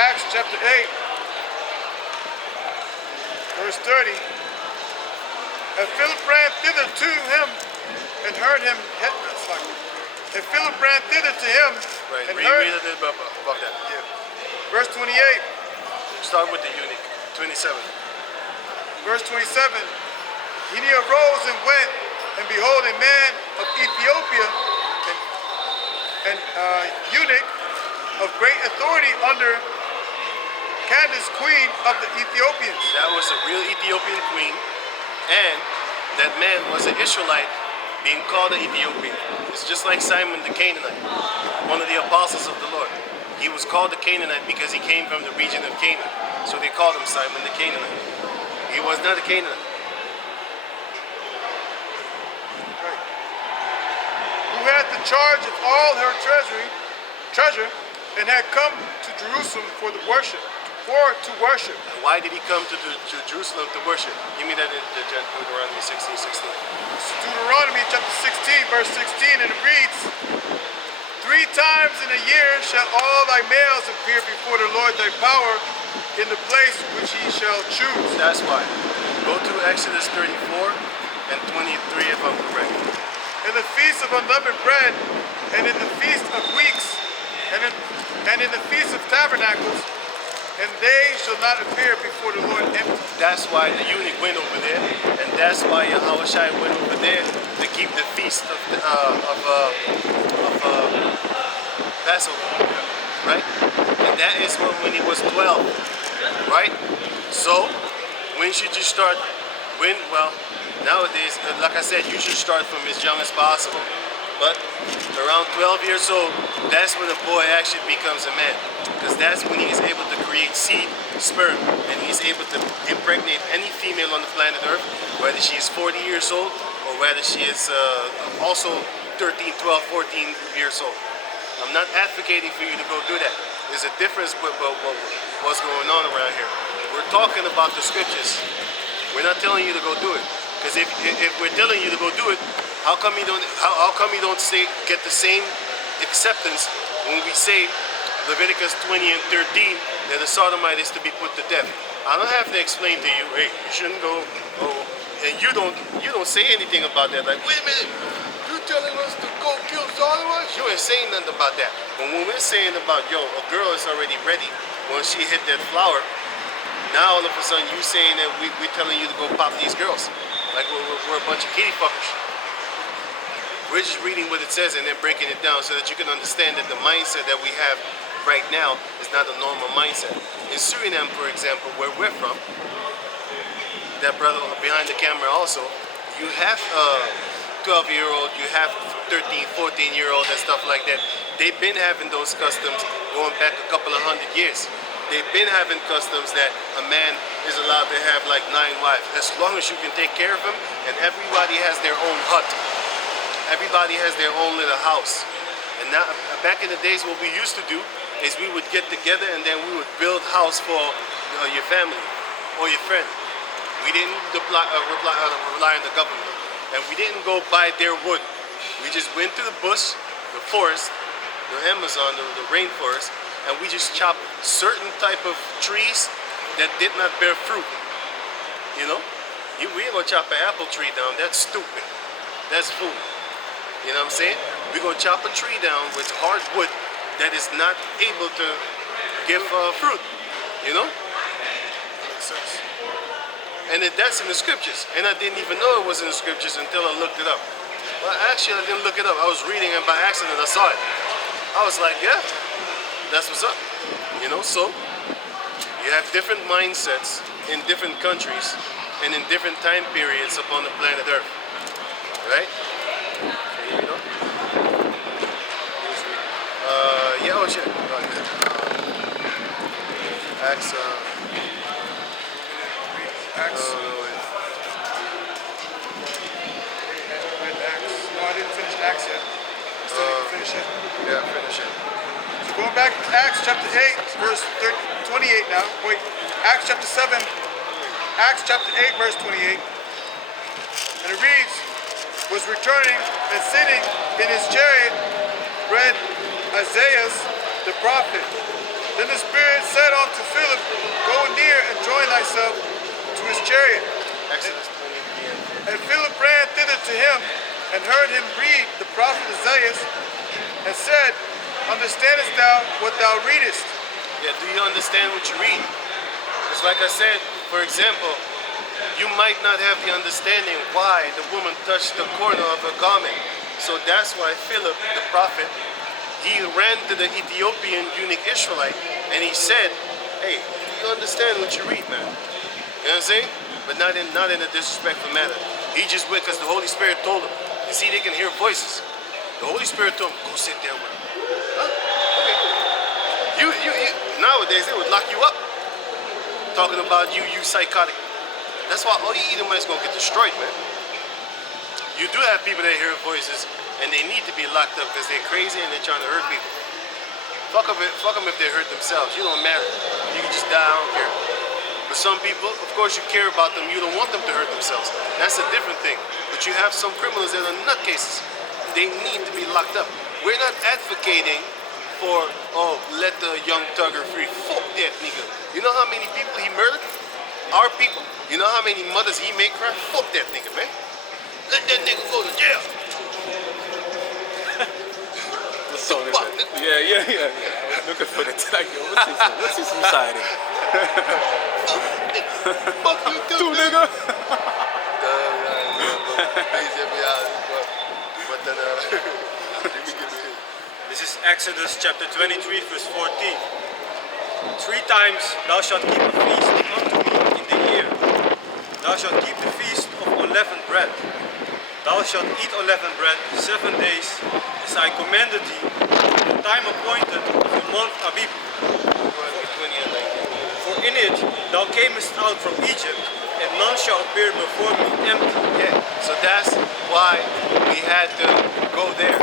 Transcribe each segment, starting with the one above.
Acts chapter 8, verse 30. And Philip ran thither to him and heard him. And Philip ran thither to him and heard. Read a little bit about that. Yeah. Verse 28. Start with the eunuch. 27. Verse 27. And he arose and went, and behold, a man of Ethiopia, an eunuch of great authority under Candace, queen of the Ethiopians. That was a real Ethiopian queen, and that man was an Israelite being called an Ethiopian. It's just like Simon the Canaanite, one of the apostles of the Lord. He was called the Canaanite because he came from the region of Canaan. So they called him Simon the Canaanite. He was not a Canaanite. Right. Who had the charge of all her treasure, and had come to Jerusalem to worship. And why did he come to Jerusalem to worship? Give me that in Deuteronomy 16:16. Deuteronomy chapter 16, verse 16, and it reads, 3 times in a year shall all thy males appear before the Lord thy power in the place which he shall choose. That's why. Go to Exodus 34 and 23 if I'm correct. In the feast of unleavened bread, and in the feast of weeks, and in the feast of tabernacles, and they shall not appear before the Lord empty. That's why the eunuch went over there, and that's why Yahushua went over there to keep the feast of Passover, right? And that is when he was 12, right? So when should you start? Well, nowadays, like I said, you should start from as young as possible. But around 12 years old, that's when a boy actually becomes a man. Because that's when he is able to create seed, sperm, and he's able to impregnate any female on the planet Earth, whether she is 40 years old or whether she is also 13, 12, 14 years old. I'm not advocating for you to go do that. There's a difference with what's going on around here. We're talking about the scriptures. We're not telling you to go do it. Because if we're telling you to go do it, how come you don't get the same acceptance when we say Leviticus 20 and 13 that the sodomite is to be put to death? I don't have to explain to you, hey, you shouldn't go. Oh, and you don't say anything about that. Like, wait a minute, you're telling us to go kill sodomites? You ain't saying nothing about that. But when we're saying about, yo, a girl is already ready when she hit that flower, now all of a sudden you saying that we're telling you to go pop these girls. Like we're a bunch of kitty fuckers. We're just reading what it says and then breaking it down so that you can understand that the mindset that we have right now is not a normal mindset. In Suriname, for example, where we're from, that brother behind the camera also, you have a 12-year-old, you have 13, 14-year-old and stuff like that. They've been having those customs going back a couple of 100 years. They've been having customs that a man is allowed to have like 9 wives, as long as you can take care of them, and everybody has their own hut. Everybody has their own little house. And now, back in the days, what we used to do is we would get together and then we would build house for your family or your friend. We didn't rely on the government. And we didn't go buy their wood. We just went to the bush, the forest, the Amazon, the rainforest, and we just chopped certain type of trees that did not bear fruit. You know? We ain't gonna chop an apple tree down. That's stupid. That's food. You know what I'm saying? We're going to chop a tree down with hardwood that is not able to give fruit. You know? Makes sense. And that's in the scriptures. And I didn't even know it was in the scriptures until I looked it up. Well, actually, I didn't look it up. I was reading and by accident I saw it. I was like, yeah, that's what's up. You know, so you have different mindsets in different countries and in different time periods upon the planet Earth. Right? You know? Yeah, oh shit. Acts, Acts. No, I didn't finish Acts yet. Still need to finish it. Yeah, finish it. So going back to Acts chapter 8, verse 28 now. Wait, Acts chapter 7. Acts chapter 8, verse 28. And it reads, was returning and sitting in his chariot, read Isaiah the prophet. Then the Spirit said unto Philip, Go near and join thyself to his chariot. Exodus 20. And Philip ran thither to him, and heard him read the prophet Isaiah, and said, Understandest thou what thou readest? Yeah, do you understand what you read? It's like I said, for example, you might not have the understanding why the woman touched the corner of her garment. So that's why Philip, the prophet, he ran to the Ethiopian eunuch Israelite and he said, hey, you understand what you read, man? You know what I'm saying? But not in a disrespectful manner. He just went because the Holy Spirit told him. You see, they can hear voices. The Holy Spirit told him, go sit there with him. Huh? Okay. Nowadays, they would lock you up. Talking about you psychotic. That's why all you Edomites gonna get destroyed, man. You do have people that hear voices and they need to be locked up because they're crazy and they're trying to hurt people. Fuck them if they hurt themselves. You don't matter. You can just die, I don't care. But some people, of course you care about them, you don't want them to hurt themselves. That's a different thing. But you have some criminals that are nutcases. They need to be locked up. We're not advocating for, oh, let the young thugger free. Fuck that nigga. You know how many people he murdered? Our people. You know how many mothers he made cry? Fuck that nigga, man. Let that nigga go to jail. Tupac, nigga. Yeah. I was looking for the tag. Let's see some siding. Fuck you too, nigga. This is Exodus chapter 23, verse 14. 3 times thou shalt keep a feast unto me in the year. Thou shalt keep the feast of unleavened bread. Thou shalt eat unleavened bread 7 days, as I commanded thee, the time appointed of the month Abib. For in it thou camest out from Egypt, and none shall appear before me empty. Yeah, so that's why we had to go there.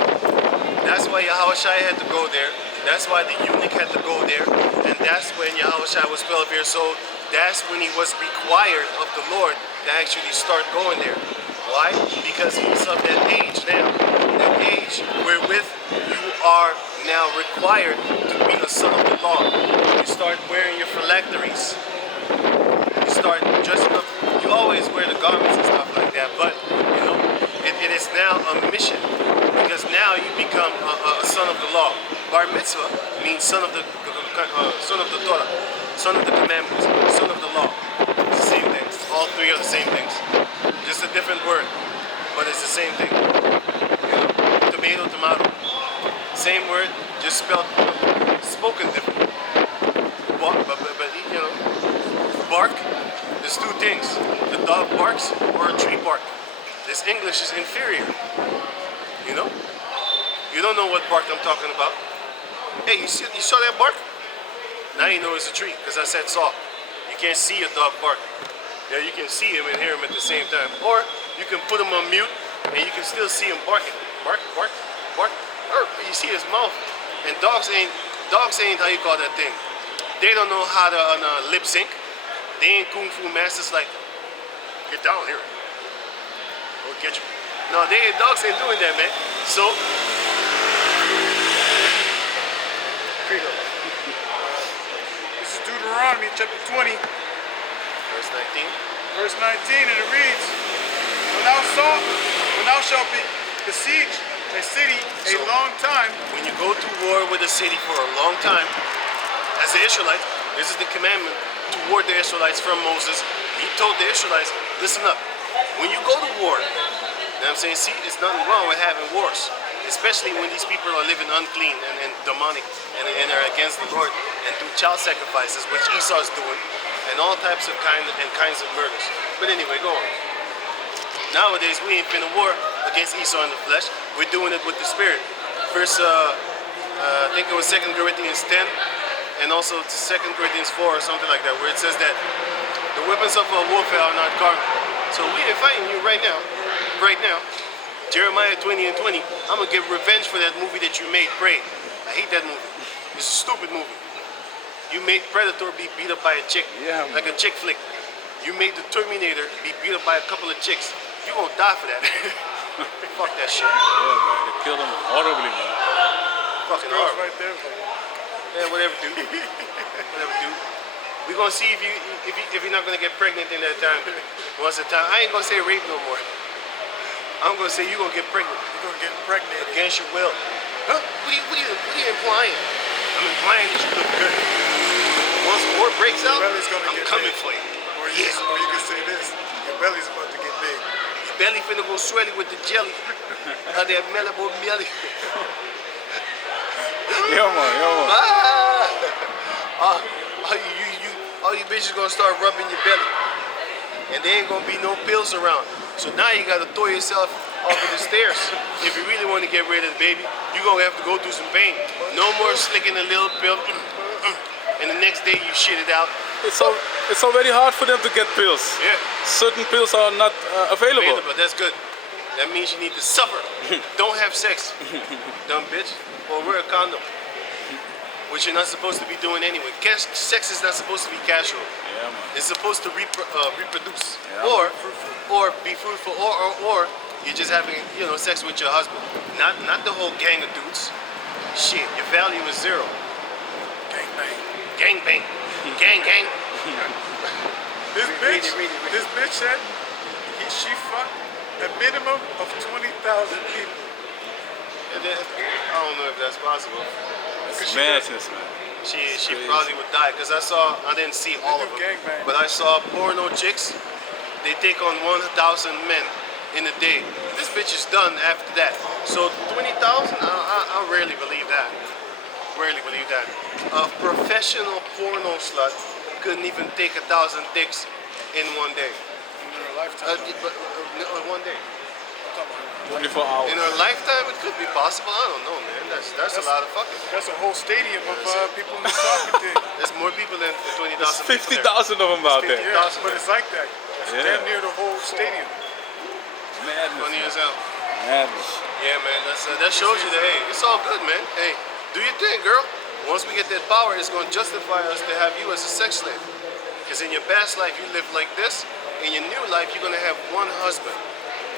That's why Yahushua had to go there. That's why the eunuch had to go there. And that's when Yahushua was 12 years old. That's when he was required of the Lord to actually start going there. Why? Because he's of that age now. That age wherewith you are now required to be a son of the law. You start wearing your phylacteries. You start dressing up. You always wear the garments and stuff like that. But, you know, it is now a mission. Because now you become a son of the law. Bar mitzvah means son of the Torah, son of the commandments, son of the law. It's the same thing. All three are the same things. Just a different word, but it's the same thing. You know, tomato. Same word, just spoken different. But you know, bark. There's two things. The dog barks or a tree bark. This English is inferior. You know? You don't know what bark I'm talking about. Hey, you saw that bark? Now you know it's a tree, because I said saw. You can't see a dog bark. Yeah, you can see him and hear him at the same time. Or you can put him on mute and you can still see him barking. Bark, bark, bark. You see his mouth. And dogs ain't how you call that thing. They don't know how to lip sync. They ain't kung fu masters like, get down here. Or get you. No, dogs ain't doing that, man. So This is Deuteronomy chapter 20, verse 19. verse 19, and it reads, When thou shalt besiege a city a long time. When you go to war with a city for a long time, as the Israelites, this is the commandment toward the Israelites from Moses. He told the Israelites, listen up. When you go to war, you know what I'm saying? See, there's nothing wrong with having wars. Especially when these people are living unclean and demonic and are against the Lord and do child sacrifices, which Esau's doing, and all types of kinds of murders. But anyway, go on. Nowadays, we ain't finna war against Esau in the flesh. We're doing it with the Spirit. First, I think it was 2 Corinthians 10, and also 2 Corinthians 4 or something like that, where it says that the weapons of our warfare are not carnal. So we are fighting you right now. Jeremiah 20 and 20. I'm gonna get revenge for that movie that you made, Prey. I hate that movie. It's a stupid movie. You made Predator be beat up by a chick, like a chick flick. You made the Terminator be beat up by a couple of chicks. You gonna die for that. Fuck that shit. Yeah, man, they killed him horribly, man. Fucking Girls horrible. right there. Yeah, whatever, dude. Whatever, dude. We gonna see if you're not gonna get pregnant in that time. Once a time, I ain't gonna say rape no more. I'm gonna say you gonna get pregnant You're gonna get impregnated. against your will. Huh? What are you implying? I'm implying that you look good. Once war breaks out, Your belly's gonna I'm get coming big. for you. Or you can say this: your belly's about to get big. Your belly finna go sweaty with the jelly. Out there, mellow belly. Yeah, man, yeah, man. All you bitches gonna start rubbing your belly, and there ain't gonna be no pills around. So now you gotta throw yourself off of the stairs. If you really want to get rid of the baby, you gonna have to go through some pain. No more slicking a little pill, and the next day you shit it out. It's already hard for them to get pills. Yeah, Certain pills are not available. available. That's good. That means you need to suffer. Don't have sex, dumb bitch, or wear a condom. Which you're not supposed to be doing anyway. Sex is not supposed to be casual. Yeah, man. It's supposed to reproduce, Yeah. or be fruitful, or you're just having sex with your husband. Not the whole gang of dudes. Shit, your value is zero. Gang bang. Gang bang, gang gang. This Read bitch, it, read it. this bitch said she fucked a minimum of 20,000 people. And then, I don't know if that's possible. It's she madness, man. She crazy. probably would die because I didn't see all of them, gangbang. but I saw porno chicks. They take on 1,000 men in a day. This bitch is done after that. So 20,000, I rarely believe that. Rarely believe that. A professional porno slut couldn't even take 1,000 dicks in one day. In her lifetime. One day. 24 hours. In her lifetime, it could be possible. I don't know, man. That's a lot of fucking. That's a whole stadium of people in the soccer team. There's more people than 20,000 There's people 50,000 of them out there. Yeah, but it's like that. It's Yeah. damn near the whole stadium. Funny Madness. as hell. Madness. Yeah, man. That shows you that, hey, it's all good, man. Hey, do your thing, girl. Once we get that power, it's going to justify us to have you as a sex slave. Because in your past life, you lived like this. In your new life, you're going to have one husband.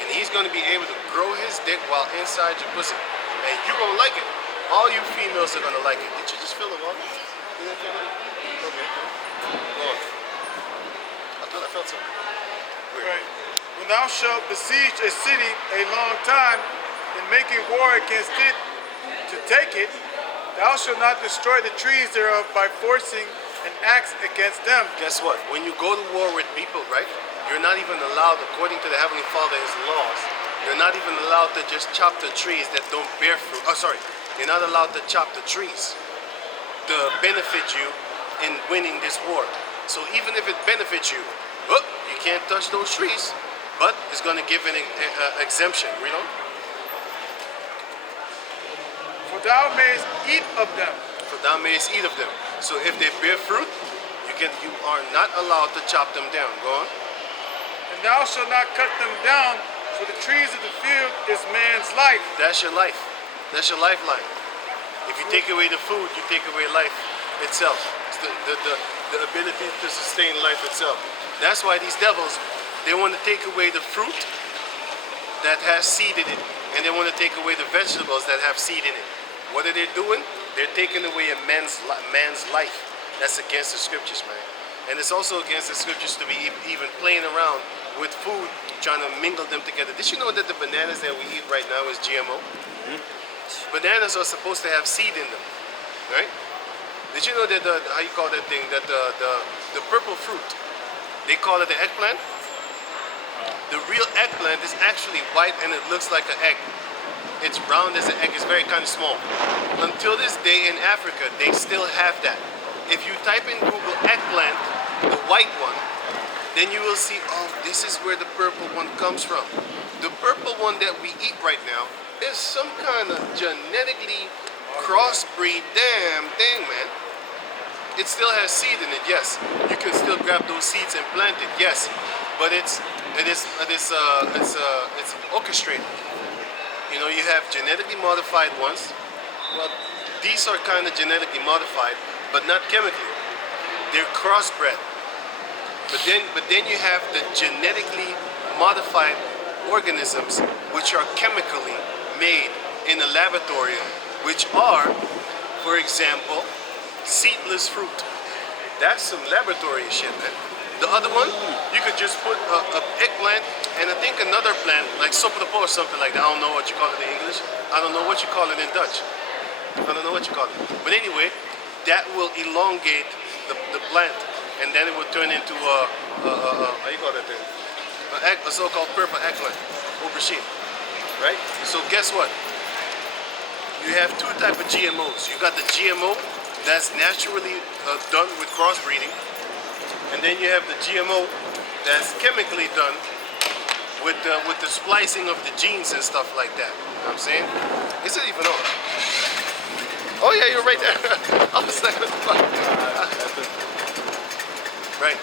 And he's going to be able to grow his dick while inside your pussy. And you're going to like it. All you females are going to like it. Did you just feel the water? You didn't feel it? Okay. Go on. I thought I felt something. Weird. Right. When thou shalt besiege a city a long time, and making war against it to take it, thou shalt not destroy the trees thereof by forcing an axe against them. Guess what? When you go to war with people, right? You're not even allowed, according to the Heavenly Father, His laws, you're not even allowed to just chop the trees that don't bear fruit. Oh, sorry. You're not allowed to chop the trees to benefit you in winning this war. So even if it benefits you, you can't touch those trees, but it's going to give an exemption, you know? For thou mayest eat of them. For thou mayest eat of them. So if they bear fruit, you are not allowed to chop them down. Go on. And thou shalt not cut them down, for the trees of the field is man's life. That's your life. That's your lifeline. If you take away the food, you take away life itself. It's the ability to sustain life itself. That's why these devils, they want to take away the fruit that has seed in it, and they want to take away the vegetables that have seed in it. What are they doing? They're taking away a man's life. That's against the scriptures, man. And it's also against the scriptures to be even playing around with food, trying to mingle them together. Did you know that the bananas that we eat right now is GMO? Bananas are supposed to have seed in them, right? Did you know that how you call that thing? That the purple fruit, they call it the eggplant. The real eggplant is actually white and it looks like an egg. It's round as an egg. It's very kind of small. Until this day in Africa, they still have that. If you type in Google eggplant, the white one, then you will see, oh, this is where the purple one comes from. The purple one that we eat right now is some kind of genetically crossbreed damn thing, man. It still has seed in it, yes. You can still grab those seeds and plant it, yes. But it's orchestrated. You know, you have genetically modified ones. Well, these are kind of genetically modified, but not chemically. They're crossbred. But then you have the genetically modified organisms, which are chemically made in a laboratory, which are, for example, seedless fruit. That's some laboratory shit, man. The other one, you could just put a eggplant and I think another plant, like sopropo or something like that. I don't know what you call it in English. I don't know what you call it in Dutch. I don't know what you call it. But anyway, that will elongate the plant, and then it will turn into how you call that thing? A so-called purple eggplant, aubergine, right? So guess what? You have two types of GMOs. You got the GMO that's naturally done with crossbreeding, and then you have the GMO that's chemically done with the splicing of the genes and stuff like that. You know what I'm saying? Is it even on? Oh yeah, you're right there. I was like, what the fuck? Right.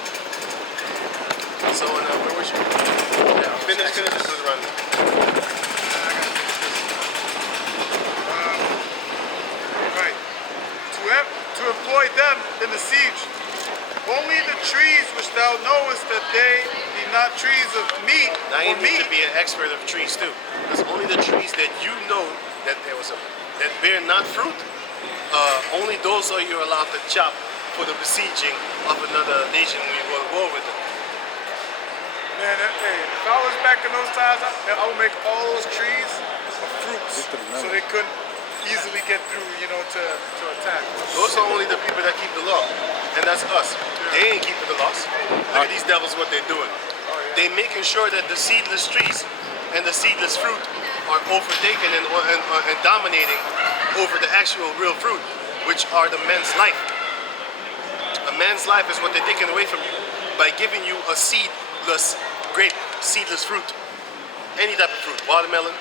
So where was you? Yeah, finish this run. Right. To employ them in the siege. Only the trees which thou knowest that they be not trees of meat Now you or need meat. to be an expert of trees too. Because only the trees that you know that that bear not fruit, only those are you allowed to chop for the besieging of another nation when you go to war with them. Man, hey, if I was back in those times, I would make all those trees of fruits so they couldn't easily get through, you know, to attack. Those are only the people that keep the law. And that's us. They ain't keeping the laws. Look at these devils what they're doing. They making sure that the seedless trees and the seedless fruit are overtaken and dominating over the actual real fruit, which are the man's life. A man's life is what they're taking away from you by giving you a seedless grape, seedless fruit. Any type of fruit, watermelon,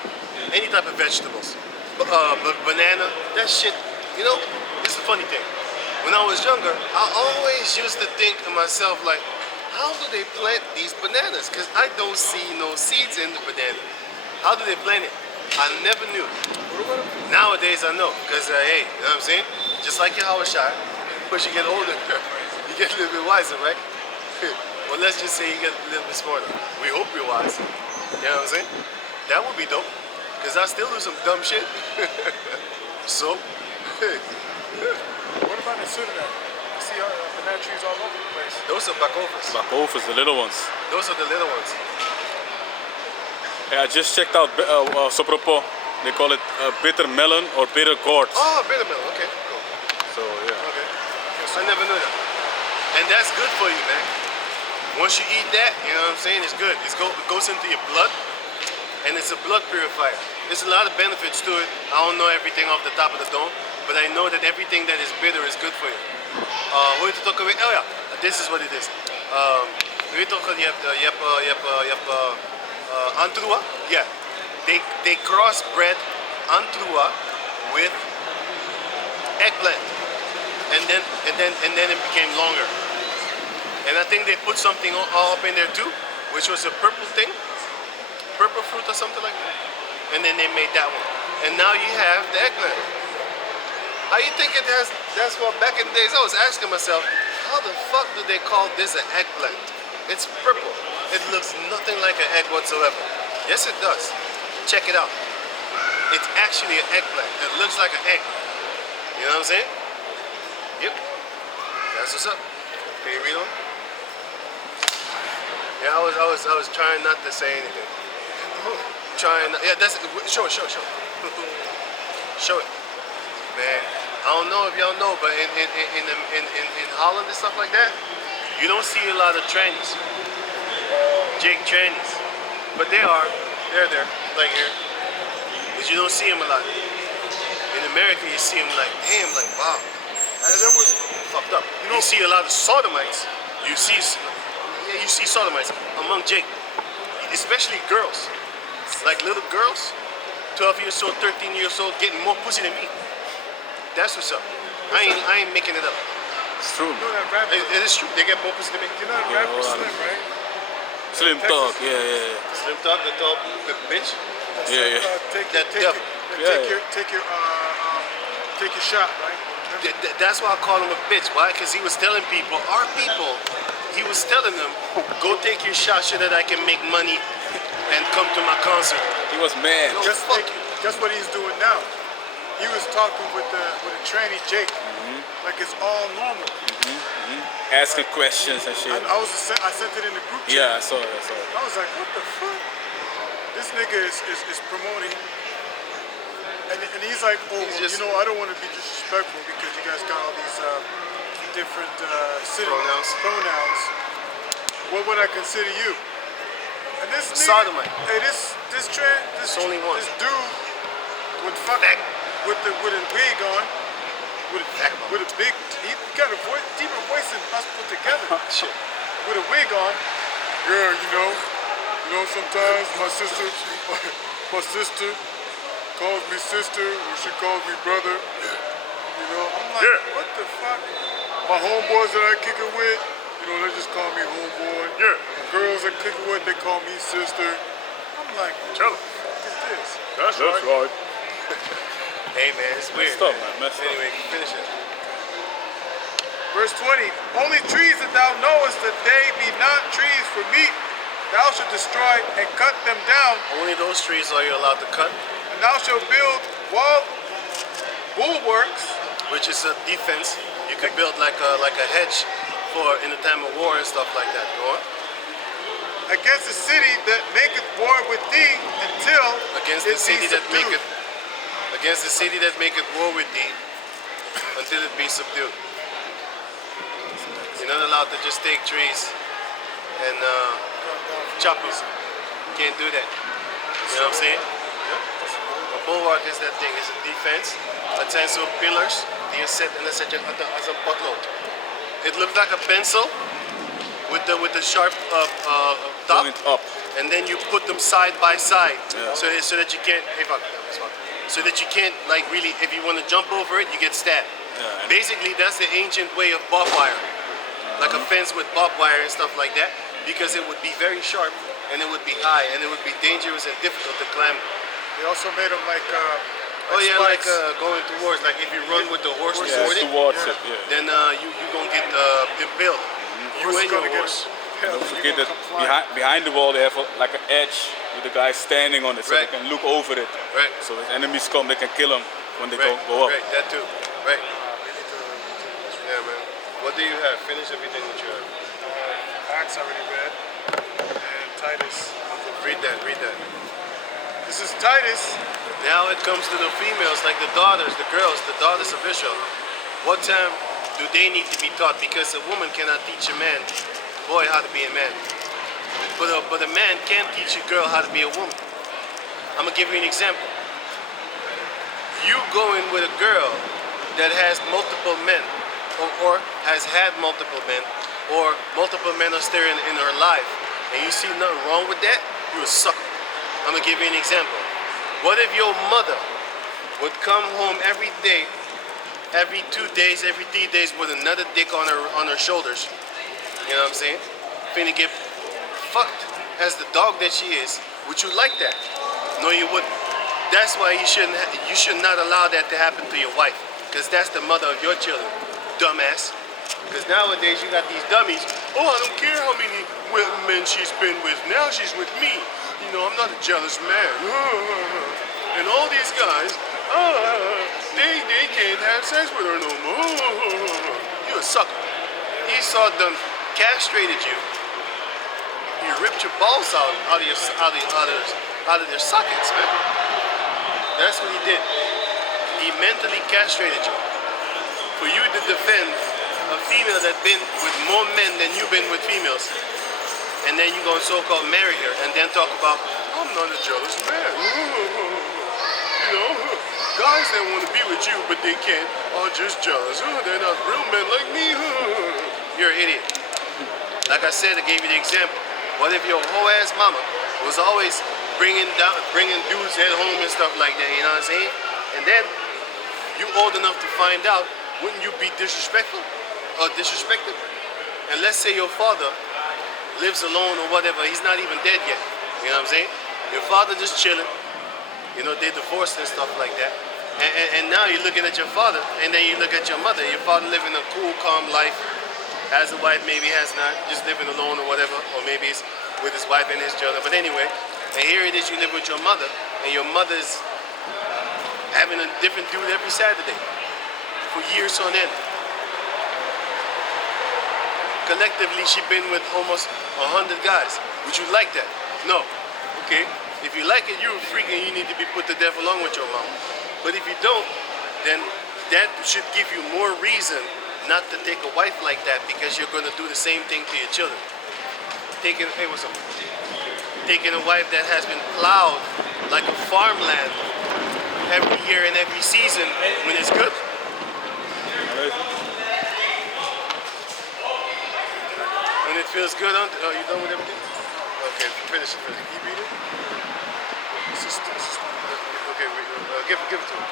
any type of vegetables. Banana, that shit, you know, this is a funny thing. When I was younger, I always used to think to myself, like, how do they plant these bananas? Because I don't see no seeds in the banana. How do they plant it? I never knew. Nowadays I know, because hey, you know what I'm saying? Just like your Howard shot, as you get older, you get a little bit wiser, right? Well, let's just say you get a little bit smarter. We hope you're wise. You know what I'm saying? That would be dope, because I still do some dumb shit. So, What about in Suriname? I see banana trees all over the place. those are bakovas. Bakovas, the little ones. Those are the little ones. Yeah, I just checked out sopropo. They call it bitter melon or bitter gourd. Oh, bitter melon. Okay, cool. So yeah. Okay. I never knew that. And that's good for you, man. Once you eat that, you know what I'm saying, it's good. It goes into your blood, and it's a blood purifier. There's a lot of benefits to it. I don't know everything off the top of the dome, but I know that everything that is bitter is good for you. Hoe heet het ook alweer? Oh ja, this is what it is. Weet toch, je hebt Antrua? Yeah. They crossbred Antrua with eggplant. And then it became longer. And I think they put something all up in there too, which was a purple thing, purple fruit or something like that. And then they made that one. And now you have the eggplant. How you think it has? That's what back in the days I was asking myself, how the fuck do they call this an eggplant? It's purple. It looks nothing like an egg whatsoever. Yes, it does. Check it out. It's actually an eggplant. It looks like an egg. You know what I'm saying? Yep. That's what's up. Can you read on? Yeah, I was trying not to say anything. Trying. Yeah, that's. Show it. Show it. Man, I don't know if y'all know, but in Holland and stuff like that, you don't see a lot of trannies. Jake trannies. But they're there, like here. But you don't see them a lot. In America, you see them like, damn, like, wow. That was fucked up. You see a lot of sodomites. You see sodomites among Jake, especially girls. Like little girls, 12 years old, 13 years old, getting more pussy than me. That's what's up. I ain't making it up. It's true. You know that rapper, It is true. They get more pussy than me. you know that rapper Slim, right? Slim Texas. talk, yeah. Slim talk, the top, the bitch. Yeah. Take That devil. your shot, right? That's why I call him a bitch. Why? Because he was telling people, our people, he was telling them, go take your shot so that I can make money and come to my concert. He was mad. Yo, Just fuck like you. that's what he's doing now. he was talking with the tranny Jake, like it's all normal. Asking questions and shit. I sent it in the group chat. Yeah, I saw it. I was like, what the fuck? This nigga is promoting, and he's like, oh, He's just- I don't want to be disrespectful because you guys got all these different pronouns. What would I consider you? And this nigga, Sodomite. hey, this only one. This dude with fucking with a wig on, with a big, he got a voice, deeper voice than us put together. Shit. With a wig on. Yeah, sometimes my sister calls me sister, or she calls me brother. I'm like, what the fuck? My homeboys that I kick it with, they just call me homeboy. Yeah. The girls I kick it with, they call me sister. I'm like, Tell him. what is this? That's right. Hey man, it's weird. Messed up, man. Messed up. Anyway, finish it. Verse 20, only trees that thou knowest that they be not trees for meat, thou shalt destroy and cut them down, Only those trees are you allowed to cut, and thou shalt build bulwarks which is a defense. You could build like a hedge for in the time of war and stuff like that. Go on. against the city that maketh war with thee until Against it the city be that subdued. maketh war with thee until it be subdued. You're not allowed to just take trees and chop them. You can't do that. You know what I'm saying? A bulwark is that thing. It's a defense. Het zijn zo pillars die je zet en dan zet je het als een potlood. It looks like a pencil with the sharp top. Point up. And then you put them side by side, Yeah. so that you can't. So that you can't like really. If you want to jump over it, you get stabbed. Yeah, and- Basically, that's the ancient way of barbed wire, like a fence with barbed wire and stuff like that, because it would be very sharp and it would be high and it would be dangerous and difficult to climb. They also made them like Oh yeah, like spikes. going towards, like if you run with the horse Yeah, toward it, towards it. Yeah. then you gonna get impaled. You Horse and is your gonna get- horse. Don't forget that behind the wall they have like an edge with the guy standing on it, so Right. they can look over it. Right. So if enemies come, they can kill them when they Right. go up. Right. That too. Right. Yeah, man. What do you have? Finish everything that you have. Acts already read, and Titus. Read that. Read that. This is Titus. Now it comes to the females, like the daughters, the girls, the daughters of Israel. What time do they need to be taught? Because a woman cannot teach a man, boy, how to be a man. But a man can teach a girl how to be a woman. I'm gonna give you an example. You going with a girl that has multiple men, or has had multiple men, or multiple men are staring in her life, and you see nothing wrong with that, you a sucker. I'm gonna give you an example. What if your mother would come home every day, every 2 days, every 3 days with another dick on her shoulders? You know what I'm saying? Finna get fucked as the dog that she is. Would you like that? No, you wouldn't. That's why you should not allow that to happen to your wife, because that's the mother of your children, dumbass. Because nowadays you got these dummies. Oh, I don't care how many men she's been with. Now she's with me. You know, I'm not a jealous man. And all these guys, they can't have sex with her no more. You a sucker. Esau done castrated you. He ripped your balls out of their sockets, man. That's what he did. He mentally castrated you. For you to defend a female that's been with more men than you've been with females, and then you gonna so-called marry her, and then talk about, I'm not a jealous man. You know, guys that want to be with you, but they can't, are just jealous. They're not real men like me. You're an idiot. Like I said, I gave you the example. What if your whole ass mama was always bringing dudes at home and stuff like that, you know what I'm saying? And then you old enough to find out, wouldn't you be disrespectful or disrespected? And let's say your father lives alone or whatever, he's not even dead yet, you know what I'm saying? Your father just chilling, you know, they divorced and stuff like that. And now you're looking at your father, and then you look at your mother. Your father living a cool, calm life, has a wife, maybe has not, just living alone or whatever, or maybe it's with his wife and his children. But anyway, and here it is, you live with your mother, and your mother's having a different dude every Saturday for years on end. Collectively, she been with almost 100 guys. Would you like that? No. Okay. If you like it, you're a freak and you need to be put to death along with your mom. But if you don't, then that should give you more reason not to take a wife like that, because you're going to do the same thing to your children. Hey, what's up? Taking a wife that has been plowed like a farmland every year and every season when it's good. When it feels good, are you done with everything? Okay, finish it. Keep reading. Okay, give it to him.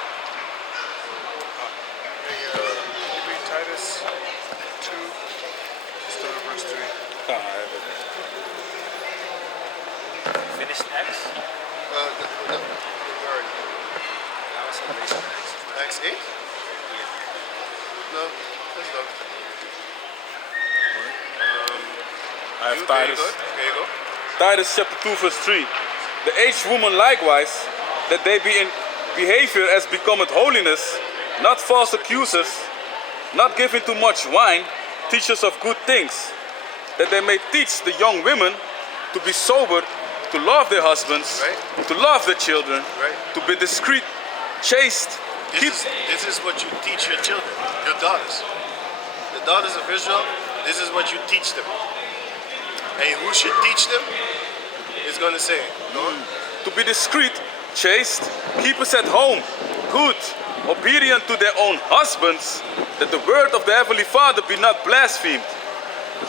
You read Titus 2, start at verse 3. Finished Acts? Where are you? That was amazing Acts. Acts 8? No, that's not. I have There you Titus. go. There you go. Titus chapter 2 verse 3. The aged woman likewise, that they be in behavior as becometh holiness, not false accusers, not given to much wine, teachers of good things, that they may teach the young women to be sober, to love their husbands, Right. to love their children, Right. to be discreet, chaste, This is what you teach your children, your daughters. The daughters of Israel, this is what you teach them. And who should teach them? It's going to say, go on. to be discreet, chaste, keepers at home, good, obedient to their own husbands, that the word of the Heavenly Father be not blasphemed.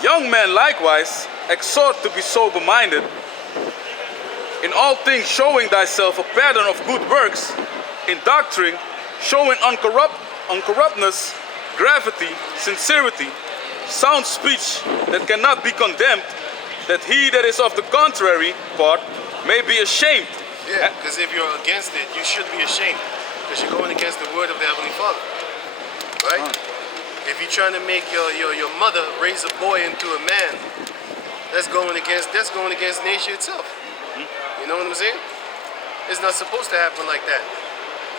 Young men likewise exhort to be sober-minded, in all things showing thyself a pattern of good works, in doctrine showing uncorruptness, gravity, sincerity, sound speech that cannot be condemned, that he that is of the contrary part may be ashamed. Yeah, because if you're against it, you should be ashamed, because you're going against the word of the Heavenly Father, right? If you're trying to make your mother raise a boy into a man, that's going against nature itself. You know what I'm saying? It's not supposed to happen like that.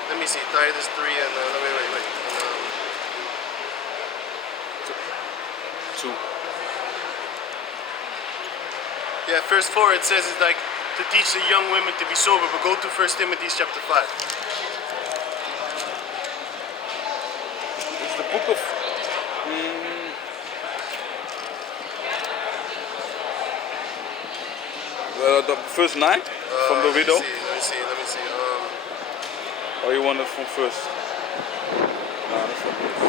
Let me see, Titus 3 and wait. Two. Yeah, verse 4 it says it's like to teach the young women to be sober, but go to 1 Timothy chapter 5. It's the book of the verse 9 from the widow. Let me see. Or you want it from first? No, that's not this.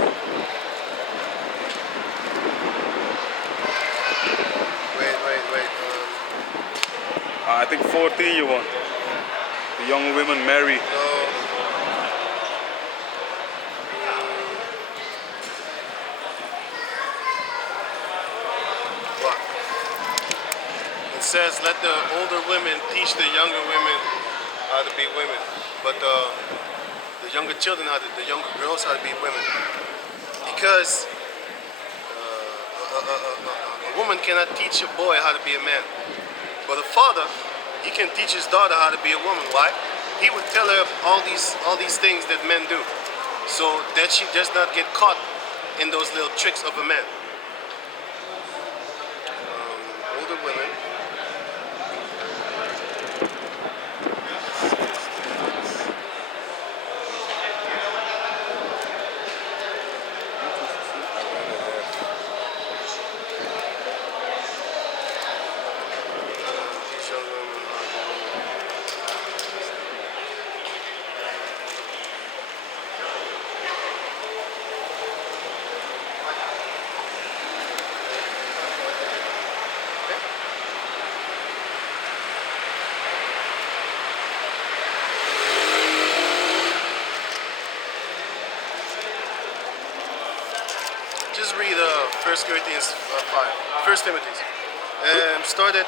Wait. I think 14 you want. The young women marry. No. What? It says, let the older women teach the younger women how to be women, but the younger children the younger girls how to be women. Because a woman cannot teach a boy how to be a man. But a father, he can teach his daughter how to be a woman. Why? He would tell her all these things that men do, so that she does not get caught in those little tricks of a man. Older women. Just read 1 Corinthians 5. 1 Timothy. Start at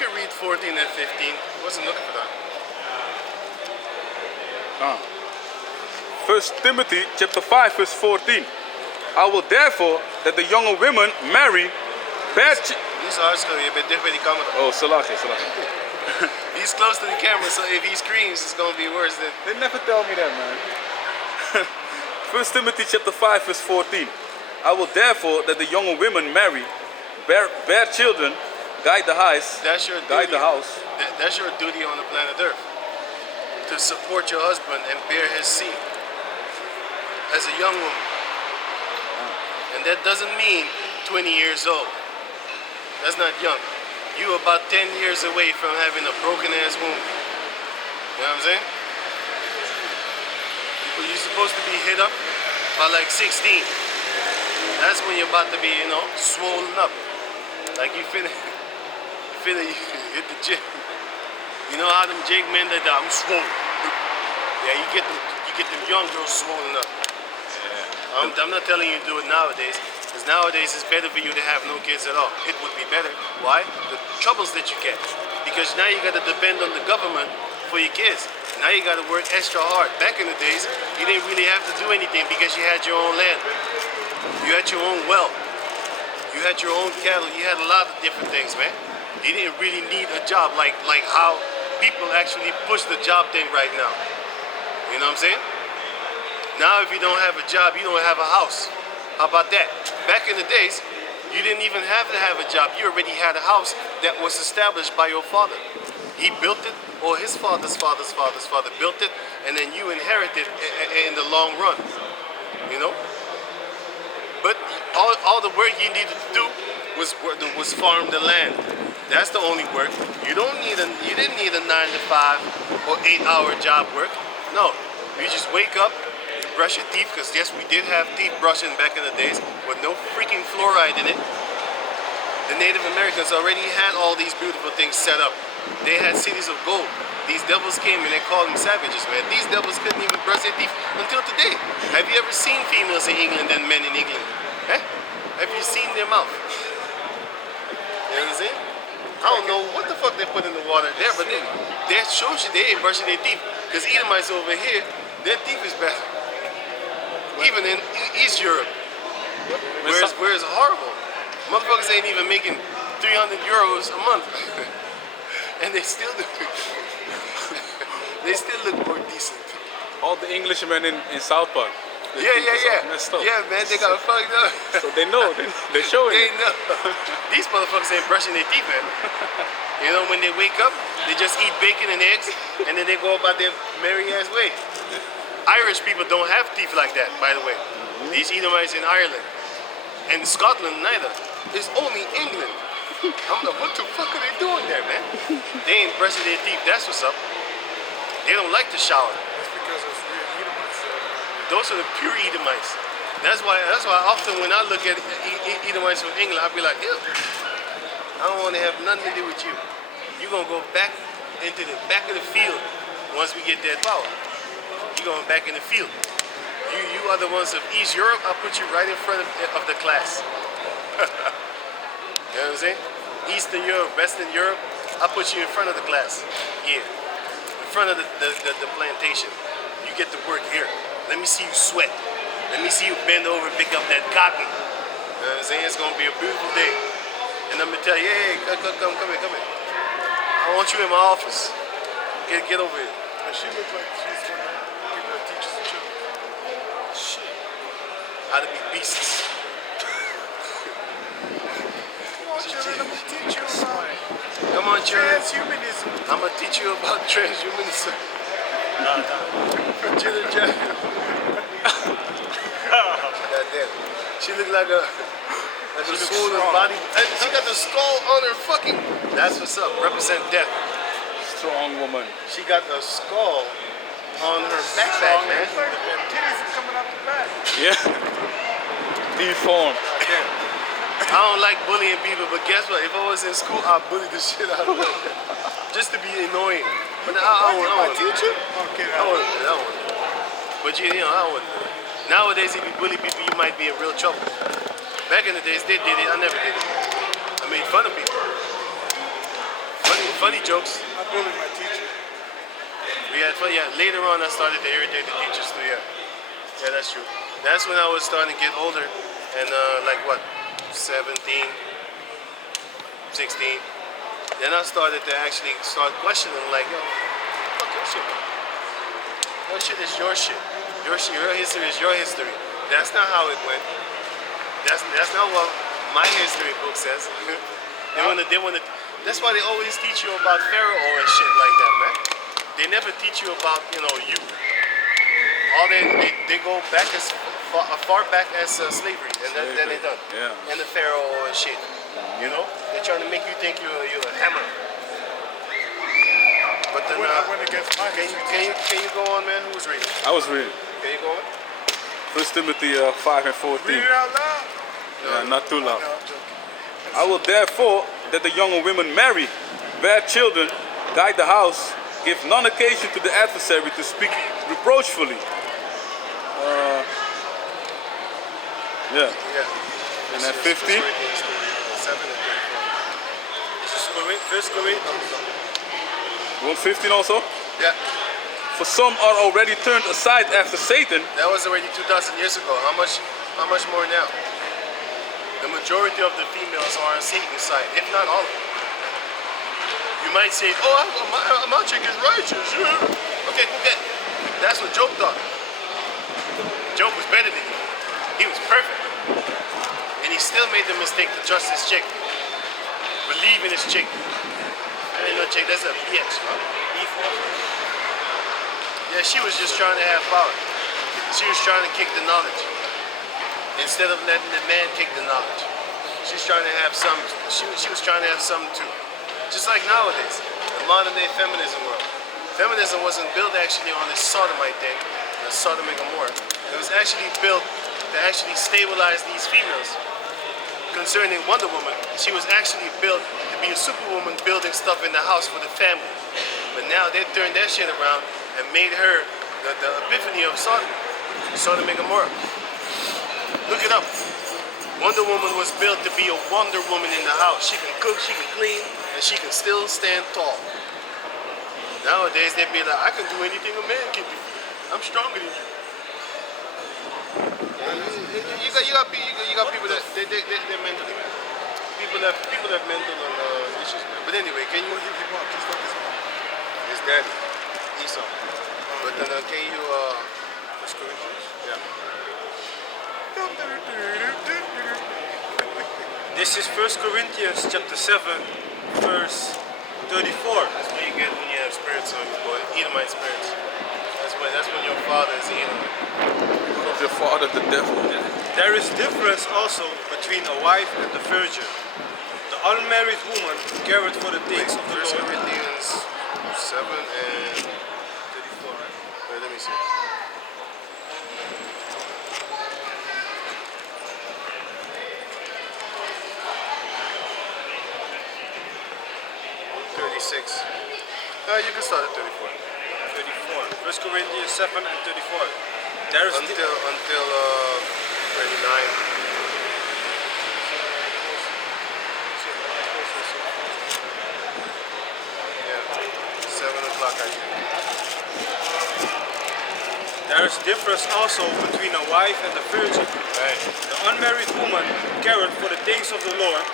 could read 14 and 15. Wasn't looking for that. 1 Timothy chapter 5 verse 14. I will therefore that the younger women marry bear He's hartstikke, je bent dicht bij die camera. Oh, salakia. He's close to the camera, so if he screams, it's gonna be worse than. They never tell me that, man. 1 Timothy chapter 5 verse 14. I will therefore that the younger women marry, bear children, guide the house, That's your guide duty. the house. That's your duty on the planet Earth. To support your husband and bear his seed as a young woman. And that doesn't mean 20 years old. That's not young. You about 10 years away from having a broken ass womb. You know what I'm saying? You're supposed to be hit up by like 16. That's when you're about to be, swollen up. Like you finna hit the gym. You know how them Jake men that I'm swollen. Yeah, you get them young girls swollen up. I'm not telling you to do it nowadays, because nowadays it's better for you to have no kids at all. It would be better. Why? The troubles that you get. Because now you got to depend on the government for your kids. Now you got to work extra hard. Back in the days, you didn't really have to do anything because you had your own land. You had your own well. You had your own cattle. You had a lot of different things, man. You didn't really need a job like how people actually push the job thing right now. You know what I'm saying? Now if you don't have a job, you don't have a house. How about that? Back in the days, you didn't even have to have a job. You already had a house that was established by your father. He built it, or his father's father's father's father built it, and then you inherited in the long run. You know? But all the work you needed to do was farm the land. That's the only work. You didn't need a 9 to 5 or 8-hour job work. No, you just wake up, you brush your teeth, because yes, we did have teeth brushing back in the days with no freaking fluoride in it. The Native Americans already had all these beautiful things set up. They had cities of gold. These devils came and they called them savages, man. These devils couldn't even brush their teeth until today. Have you ever seen females in England and men in England? Eh? Have you seen their mouth? You know what I'm saying? I don't know what the fuck they put in the water there, but that shows you they ain't brushing their teeth. Because Edomites over here, their teeth is better. Even in East Europe. Where it's horrible. Motherfuckers ain't even making 300 euros a month. And they still do. They still look more decent. All the Englishmen in South Park. Yeah. Messed up. Yeah, man, they got fucked up. So they know, they're showing They it. know. These motherfuckers ain't brushing their teeth, man. You know, when they wake up, they just eat bacon and eggs, and then they go about their merry ass way. Irish people don't have teeth like that, by the way. These Edomites in Ireland. And Scotland, neither. It's only England. I'm like, what the fuck are they doing there, man? They ain't brushing their teeth, that's what's up. They don't like to shower. That's because it's real Edomites. Those are the pure Edomites. That's why often when I look at Edomites from England, I'll be like, ew, I don't want to have nothing to do with you. You're going to go back into the back of the field once we get that power. You're going back in the field. You are the ones of East Europe, I'll put you right in front of the class. You know what I'm saying? Eastern Europe, Western Europe, I'll put you in front of the class. Yeah. In front of the plantation. You get to work here. Let me see you sweat. Let me see you bend over and pick up that cotton. You know what I'm saying? It's gonna be a beautiful day. And I'm gonna tell you, hey, come here. I want you in my office. Get over here. And she looks like she's one of the people that teaches the children. Shit. How to be beasts. Come on, children, let me teach you about Come on, children. transhumanism. I'm gonna teach you about transhumanism. Children. Goddamn. She looked like a swollen body. And she got the skull on her fucking. That's what's up. Represent death. Strong woman. She got the skull on her backpack, man. It's like the titties are coming out the back. Yeah. Deformed. I don't like bullying people, but guess what? If I was in school, I'd bully the shit out of them. Just to be annoying. But I wouldn't. Teacher? Okay, I wouldn't. But I wouldn't. Nowadays, if you bully people, you might be in real trouble. Back in the days, they did it. I never did it. I made fun of people. But funny jokes. I bullied my teacher. We had fun. Yeah, later on I started to irritate the teachers too. Yeah, yeah, that's true. That's when I was starting to get older, and like what, 17, 16. Then I started to actually start questioning, like, yo, fuck your shit. Your shit is your shit. Your history is your history. That's not how it went. That's not what my history book says. That's why they always teach you about Pharaoh and shit like that, man. They never teach you about, you. All they go back as far back as slavery, and then they're done. Yeah. And the Pharaoh and shit. They're trying to make you think you're a hammer. But then, I went against my can you go on, man? Who's reading? I was reading. Can you go on? 1 Timothy 5 and 14. Read it out loud. Yeah, not too loud. No, I'm joking. I will therefore that the younger women marry, bear children, guide the house, give none occasion to the adversary to speak reproachfully. Yeah. Yeah. And then 50. 7 and 34. This is First Corinthians. 115 also. Yeah. For some are already turned aside after Satan. That was already 2,000 years ago. How much more now? The majority of the females are on Satan's side, if not all of them. You might say, oh, my chick is righteous. Okay, okay. That's what Job thought. Job was better than you. He was perfect. And he still made the mistake to trust his chick. Believe in his chick. I ain't no chick, that's a bitch. Huh? Yeah, she was just trying to have power. She was trying to kick the knowledge. Instead of letting the man kick the knowledge. She's trying to have some, she was trying to have some too. Just like nowadays, the modern day feminism world. Feminism wasn't built actually on this sodomite thing, the Sodom and Gomorrah. It was actually built to actually stabilize these females. Concerning Wonder Woman, she was actually built to be a superwoman building stuff in the house for the family. But now they turned that shit around and made her the epiphany of Sodom and Gomorrah. Look it up. Wonder Woman was built to be a Wonder Woman in the house. She can cook, she can clean, and she can still stand tall. Nowadays they'd be like, I can do anything a man can do. I'm stronger than you. You got people that they're mentally mad. People have mental issues. But anyway, can you? His daddy, Esau. But then can you? First Corinthians. Yeah. This is 1 Corinthians chapter 7, verse 34. That's what you get when you have spirits on you, boy. Edomite spirits. That's when your father is an Edomite. Of your father, the devil. There is difference also between a wife and the virgin. The unmarried woman cared for the things of the First Lord. Corinthians 7 and 34. Wait, let me see. You can start at 34. 34. 1 Corinthians 7 and 34. There is Until 39. Yeah, 7 o'clock I think. There is difference also between a wife and a virgin. Right. The unmarried woman cared for the things of the Lord,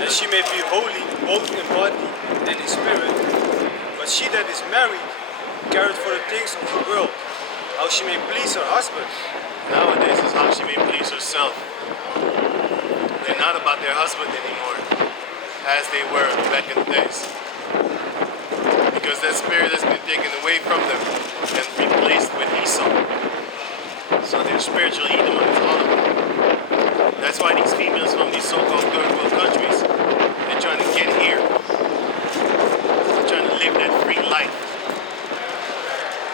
that she may be holy both in body and in spirit. But she that is married cared for the things of the world, how she may please her husband. Nowadays is how she may please herself. They're not about their husband anymore, as they were back in the days. Because that spirit has been taken away from them and replaced with Esau. So they're spiritual Edomites, all of them. That's why these females from these so-called third world countries, they're trying to get here. They're trying to live that free life,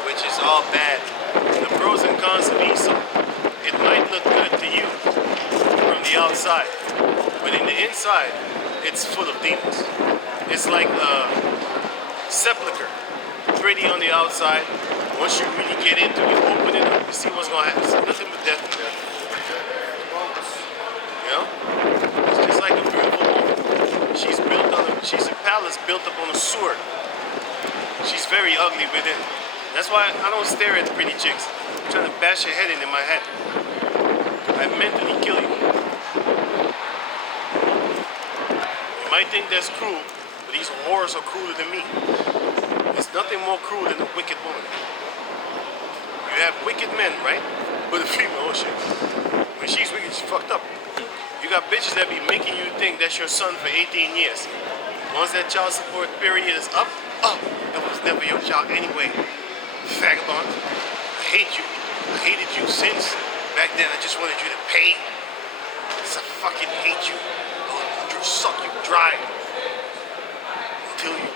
which is all bad. The pros and cons of Esau. It might look good to you from the outside, but in the inside, it's full of demons. It's like a sepulcher. Pretty on the outside. Once you really get into it, open it up, you see what's going to happen. There's nothing but death in there. You know? It's just like a beautiful woman. She's built on a She's a palace built up on a sword. She's very ugly within. That's why I don't stare at pretty chicks. I'm trying to bash your head in my head. I mentally kill you. You might think that's cruel, but these whores are crueler than me. There's nothing more cruel than a wicked woman. You have wicked men, right? But a female, oh shit. When she's wicked, she's fucked up. You got bitches that be making you think that's your son for 18 years. Once that child support period is up, oh, that was never your child anyway. Vagabond. I hate you. I hated you since back then. I just wanted you to pay. Because I fucking hate you. I'll suck you dry until you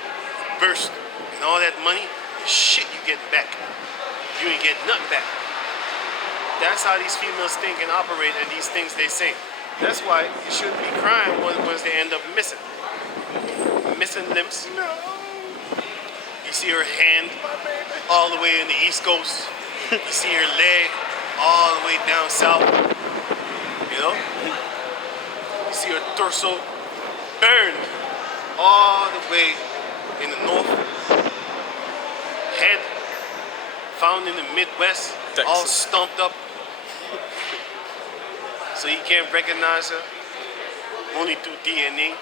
burst. And all that money is shit you getting back. You ain't getting nothing back. That's how these females think and operate, and these things they say. That's why you shouldn't be crying once they end up missing. Missing limbs. No. You see her hand all the way in the East Coast. You see her leg all the way down south. You know? You see her torso burned all the way in the north. Head found in the Midwest, Texas. all stumped up. So you can't recognize her. Only through DNA.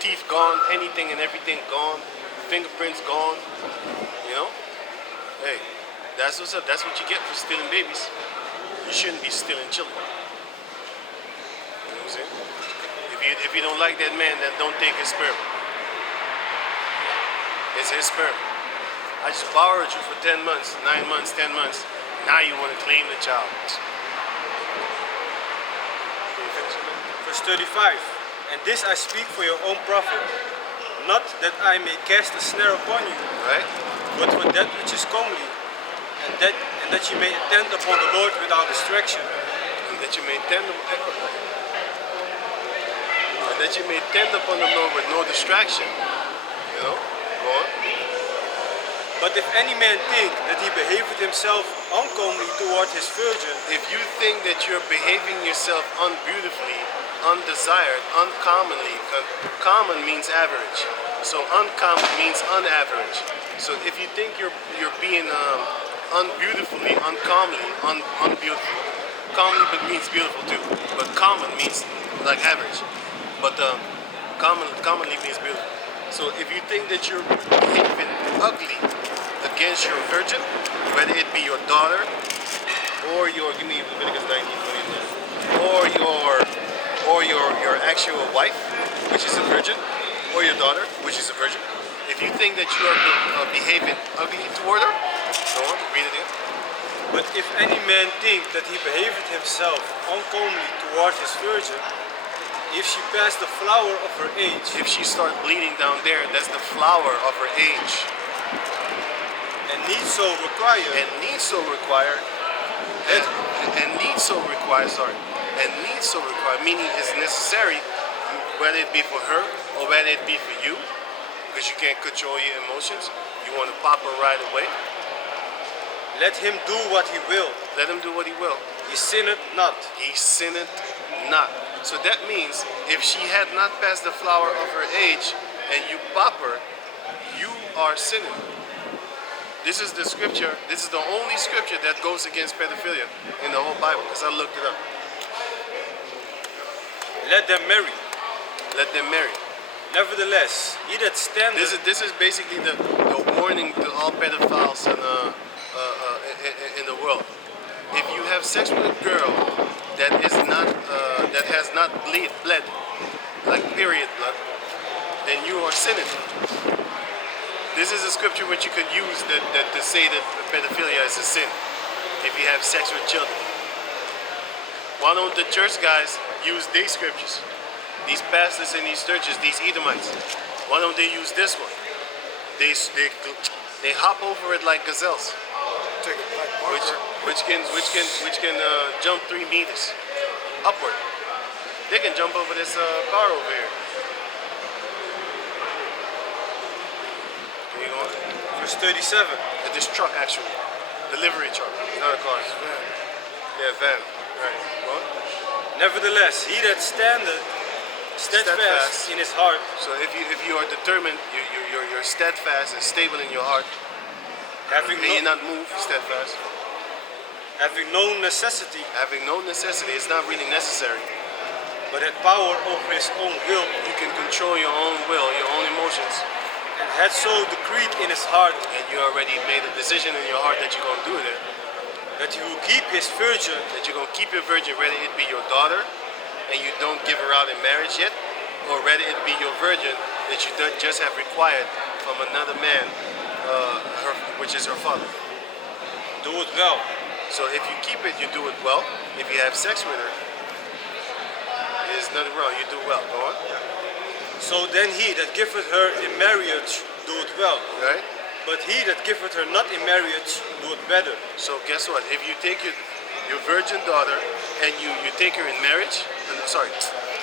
Teeth gone, anything and everything gone. Fingerprints gone. You know? Hey, that's what's up. That's what you get for stealing babies. You shouldn't be stealing children. You know what I'm saying? If you don't like that man, then don't take his sperm. It's his sperm. I just borrowed you for 10 months, 9 months, 10 months. Now you want to claim the child. Verse 35. And this I speak for your own profit, not that I may cast a snare upon you, Right? but for that which is comely, and that you may attend upon the Lord without distraction. And that you may tend upon the Lord with no distraction. You know? Go on. But if any man think that he behaveth himself uncomely toward his virgin, If you think that you're behaving yourself unbeautifully, undesired, uncommonly, common means average. So uncommon means unaverage. So if you think you're being unbeautifully, uncommonly, unbeautiful, commonly but means beautiful too. But common means like average. But commonly means beautiful. So if you think that you're behaving ugly against your virgin, whether it be your daughter or your, give me Leviticus 19:29, or your actual wife, which is a virgin, or your daughter, which is a virgin, if you think that you are behaving ugly toward her, go on, read it again. but if any man think that he behaveth himself uncomely toward his virgin, if she pass the flower of her age, If she starts bleeding down there, that's the flower of her age. and needs so require, And needs so require, and needs so require, meaning it's necessary, whether it be for her or whether it be for you, because you can't control your emotions. You want to pop her right away. let him do what he will. Let him do what he will. He sinneth not. He sinneth not. So that means if she had not passed the flower of her age and you pop her, you are sinning. This is the scripture, this is the only scripture that goes against pedophilia in the whole Bible, because I looked it up. Let them marry. Let them marry. Nevertheless, he that standeth, This is basically the warning to all pedophiles in the world. If you have sex with a girl that is not that has not bled like period blood, then you are sinning. This is a scripture which you could use that to say that pedophilia is a sin if you have sex with children. Why don't the church guys use these scriptures? These pastors in these churches, these Edomites, why don't they use this one? They hop over it like gazelles, Take a black marker. which can jump 3 meters upward. They can jump over this car over here. Can you go on? verse 37. This truck actually, delivery truck, it's not a car. Yeah, van. Right. Go on. Nevertheless, he that standeth steadfast in his heart, So if you are determined, you're steadfast and stable in your heart, having and you no, not move, steadfast. having no necessity, Having no necessity, it's not really necessary. but had power over his own will, You can control your own will, your own emotions, and had so decreed in his heart and you already made a decision in your heart that you're gonna do it. that he will keep his virgin That you're gonna keep your virgin, whether it be your daughter, and you don't give her out in marriage yet, or whether it be your virgin that you don't just have required from another man, which is her father. do it well. So if you keep it, you do it well. If you have sex with her, there's nothing wrong. You do well. Go on. So then he that giveth her in marriage doeth well, Right? but he that giveth her not in marriage doeth better. So guess what? If you take your virgin daughter and you take her in marriage,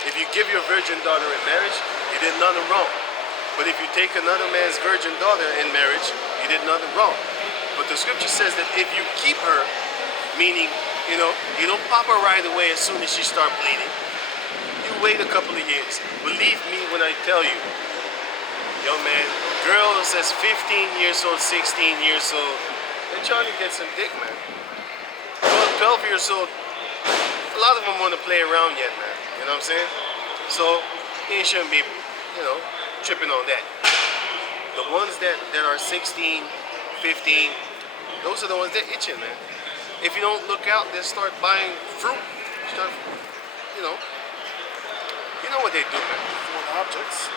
if you give your virgin daughter in marriage, you did nothing wrong. But if you take another man's virgin daughter in marriage, you did nothing wrong. But the scripture says that if you keep her, meaning, you don't pop her right away as soon as she starts bleeding. You wait a couple of years. Believe me when I tell you, yo man, girl says 15 years old, 16 years old, they're trying to get some dick, man. 12 years old, a lot of them want to play around yet, man. You know what I'm saying? So, you shouldn't be, tripping on that. The ones that are 16, 15, those are the ones that itching, man. If you don't look out, they start buying fruit. Start, you know what they do, man. Foreign objects.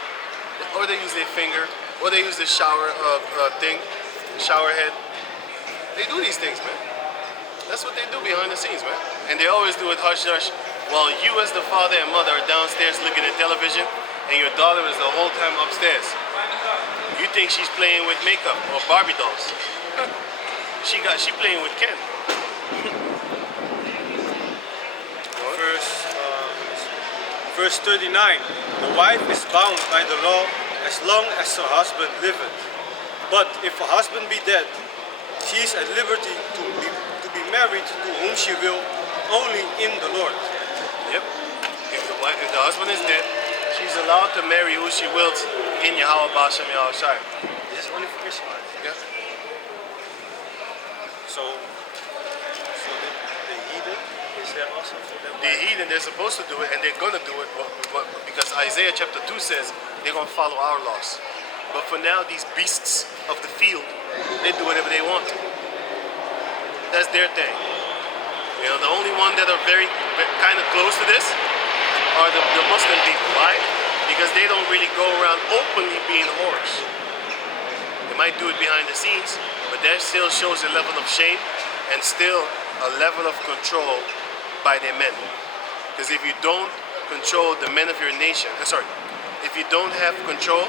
Or they use their finger, or they use the shower shower head. They do these things, man. That's what they do behind the scenes, man. And they always do it hush hush, while you as the father and mother are downstairs looking at television, and your daughter is the whole time upstairs. You think she's playing with makeup or Barbie dolls. She playing with Ken. Verse 39, the wife is bound by the law as long as her husband liveth. But if her husband be dead, she is at liberty to be married to whom she will, only in the Lord. Yep. If the husband is dead, she's allowed to marry who she wills in Yahweh Bashem Yahushai. This is only for Israelites. Yeah. So the heathen is there also for them. The heathen, they're supposed to do it, and they're going to do it because Isaiah chapter 2 says they're going to follow our laws. But for now, these beasts of the field, they do whatever they want. That's their thing. The only one that are very kind of close to this are the Muslim people. Why? Because they don't really go around openly being whores. They might do it behind the scenes, but that still shows a level of shame and still a level of control by their men. Because if you don't control the men of your nation, if you don't have control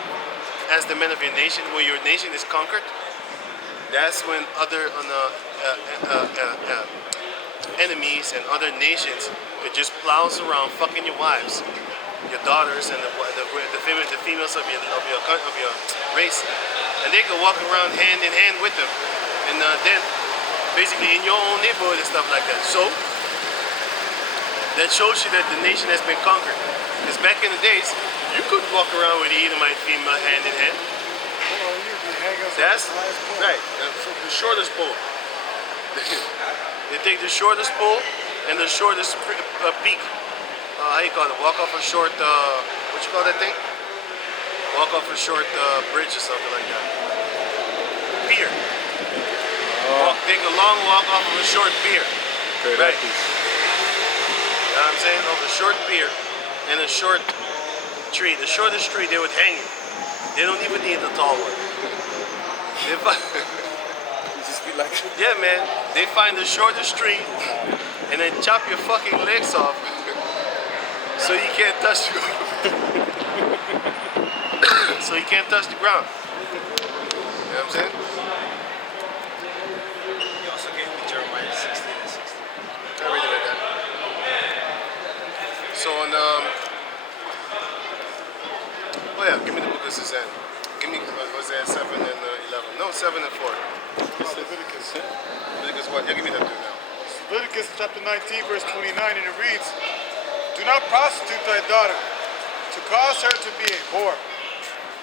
as the men of your nation, when your nation is conquered, that's when other enemies and other nations could just plows around fucking your wives, your daughters, and the females of your race, and they could walk around hand in hand with them, and then basically in your own neighborhood and stuff like that. So that shows you that the nation has been conquered. Because back in the days, you couldn't walk around with the Edomite female hand in hand. That's right. So the shortest pole. They take the shortest pole and the shortest peak. How you call it? Walk off a short. What you call that thing? Walk off a short bridge or something like that. Pier. Take a long walk off of a short pier. Okay, right. that is. You know what I'm saying? Off a short pier and a short tree. The shortest tree they would hang it. They don't even need the tall one. Just be like, Yeah, man. They find the shortest tree and then chop your fucking legs off so you can't touch the so you can't touch the ground. You know what I'm saying? He also gave me Jeremiah 16 and 16. I really read that. So on oh yeah, give me the book of Suzanne. Give me Hosea 7 and 11. No, 7 and 4. Leviticus. Leviticus what? Yeah, give me that too now. Leviticus chapter 19, verse 29, and it reads, "Do not prostitute thy daughter, to cause her to be a whore,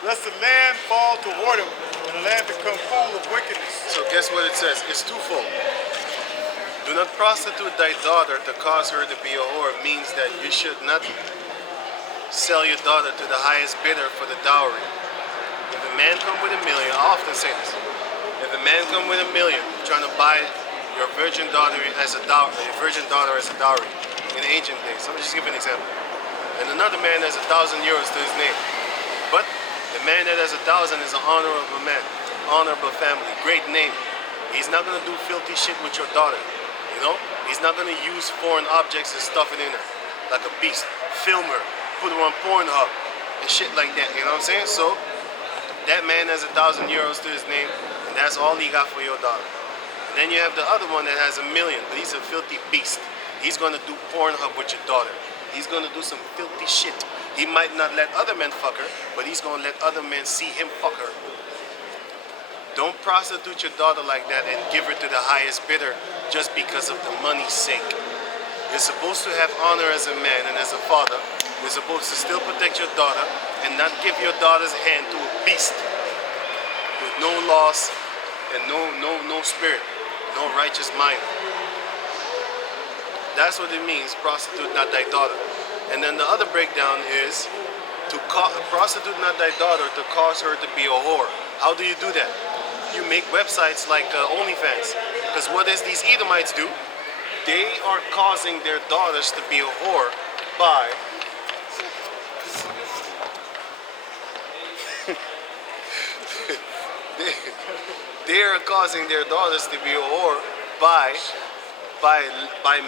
lest the land fall toward him, and the land become full of wickedness. So guess what it says? It's twofold. Do not prostitute thy daughter to cause her to be a whore means that you should not sell your daughter to the highest bidder for the dowry. If a man come with $1 million, I often say this. If a man come with $1 million trying to buy your virgin daughter as a dowry, in ancient days, let me just give an example. And another man has 1,000 euros to his name. But the man that has 1,000 is an honorable man, honorable family, great name. He's not gonna do filthy shit with your daughter. You know? He's not gonna use foreign objects and stuff it in her. Like a beast. Film her. Put her on Pornhub and shit like that. You know what I'm saying? So that man has 1,000 euros to his name, and that's all he got for your daughter. And then you have the other one that has $1 million, but he's a filthy beast. He's gonna do Pornhub with your daughter. He's gonna do some filthy shit. He might not let other men fuck her, but he's gonna let other men see him fuck her. Don't prostitute your daughter like that and give her to the highest bidder just because of the money's sake. You're supposed to have honor as a man and as a father. You're supposed to still protect your daughter and not give your daughter's hand to a beast with no loss and no spirit, no righteous mind. That's what it means, prostitute not thy daughter. And then the other breakdown is to prostitute not thy daughter to cause her to be a whore. How do you do that? You make websites like OnlyFans. Because what does these Edomites do? They are causing their daughters to be a whore by they are causing their daughters to be a whore by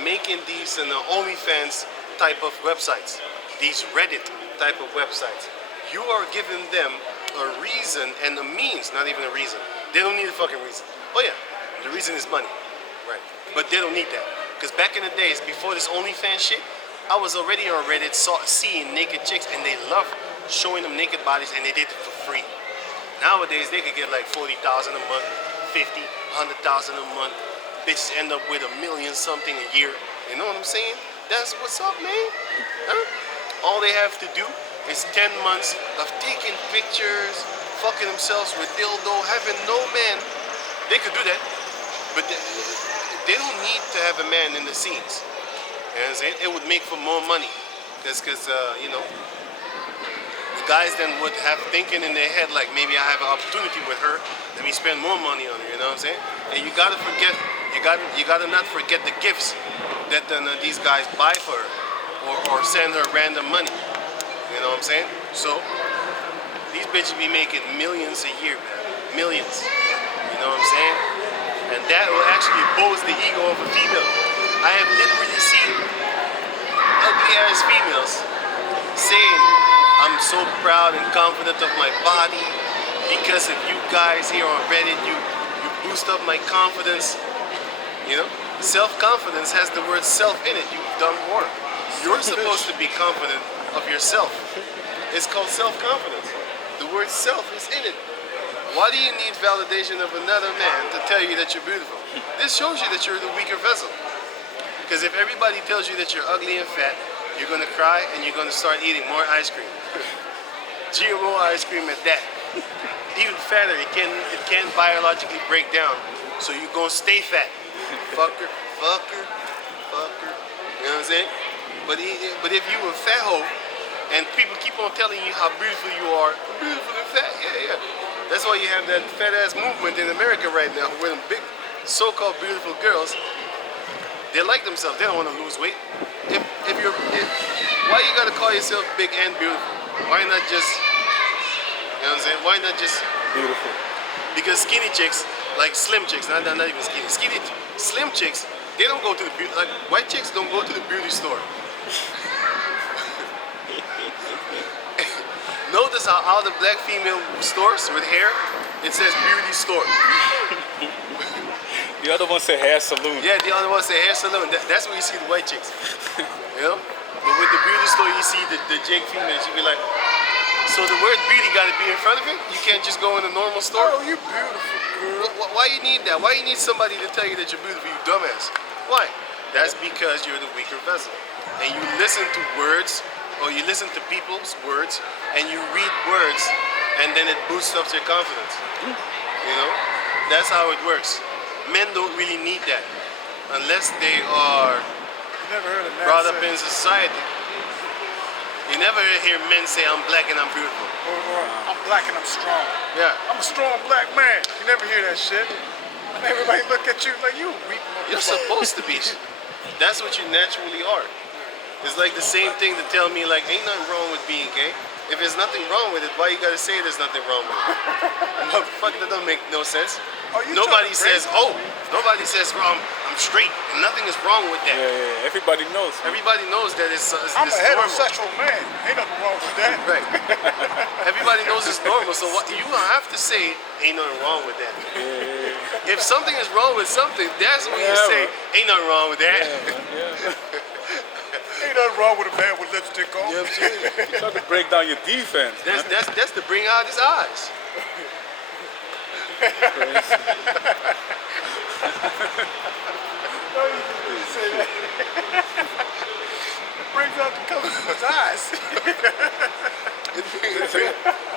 making these OnlyFans type of websites, these Reddit type of websites. You are giving them a reason and a means, not even a reason. They don't need a fucking reason. Oh yeah, the reason is money, right? But they don't need that. Because back in the days, before this OnlyFans shit, I was already on Reddit seeing naked chicks, and they love showing them naked bodies, and they did it for free. Nowadays, they could get like 40,000 a month, 50, 100,000 a month. Bitches end up with $1 million something a year. You know what I'm saying? That's what's up, man. Huh? All they have to do is 10 months of taking pictures, fucking themselves with dildo, having no man. They could do that, but they don't need to have a man in the scenes. You know what I'm saying? It would make for more money. Because, you know, the guys then would have thinking in their head like, maybe I have an opportunity with her, let me spend more money on her, you know what I'm saying? And you gotta not forget the gifts that these guys buy for her or send her random money. You know what I'm saying? So these bitches be making millions a year, man. Millions. You know what I'm saying? And that will actually boast the ego of a female. I have literally seen ugly ass females saying, I'm so proud and confident of my body because of you guys here on Reddit. You boost up my confidence. You know? Self-confidence has the word self in it, you dumb whore. You're supposed to be confident of yourself. It's called self-confidence. The word self is in it. Why do you need validation of another man to tell you that you're beautiful? This shows you that you're the weaker vessel. Because if everybody tells you that you're ugly and fat, you're gonna cry and you're gonna start eating more ice cream. GMO ice cream at that. Even fatter, it can't biologically break down. So you're gonna stay fat. Fucker. You know what I'm saying? But if you were fat hoe and people keep on telling you how beautiful you are, beautiful and fat, yeah. That's why you have that fat ass movement in America right now where them big so-called beautiful girls, they like themselves, they don't want to lose weight. Why you gotta call yourself big and beautiful? Why not just, you know what I'm saying? Why not just Beautiful. because skinny chicks, like slim chicks, not even skinny, slim chicks, they don't go to the beauty, like white chicks don't go to the beauty store. Notice how all the black female stores with hair, it says beauty store. The other one say hair salon. Yeah, the other one say hair salon. That's where you see the white chicks. You know? But with the beauty store, you see the Jake females. You be like, so the word beauty got to be in front of it? You can't just go in a normal store? Oh, you're beautiful, girl. Why you need that? Why you need somebody to tell you that you're beautiful, you dumbass? Why? That's because you're the weaker vessel. And you listen to words or you listen to people's words and you read words and then it boosts up your confidence. You know? That's how it works. Men don't really need that unless they are Never heard of brought up in society. You never hear men say, I'm black and I'm beautiful. Or I'm black and I'm strong. Yeah. I'm a strong black man. You never hear that shit. And everybody look at you like you weak You're motherfucker. supposed to be. That's what you naturally are. It's like the same thing to tell me like, ain't nothing wrong with being gay. If there's nothing wrong with it, why you gotta say there's nothing wrong with it? Motherfucker, that don't make no sense. Are you Nobody trying to says, break nobody says, I'm straight, and nothing is wrong with that. Yeah, everybody knows. Everybody knows that it's I'm a normal. heterosexual man. Ain't nothing wrong with that. Right. Everybody knows it's normal, so what you don't have to say, ain't nothing wrong with that. If something is wrong with something, that's when you say, ain't nothing wrong with that. Ain't nothing wrong with a man with lipstick on. You know what I'm saying? You try to break down your defense. That's to bring out his eyes. No, you didn't say that. It brings out the colors of his eyes.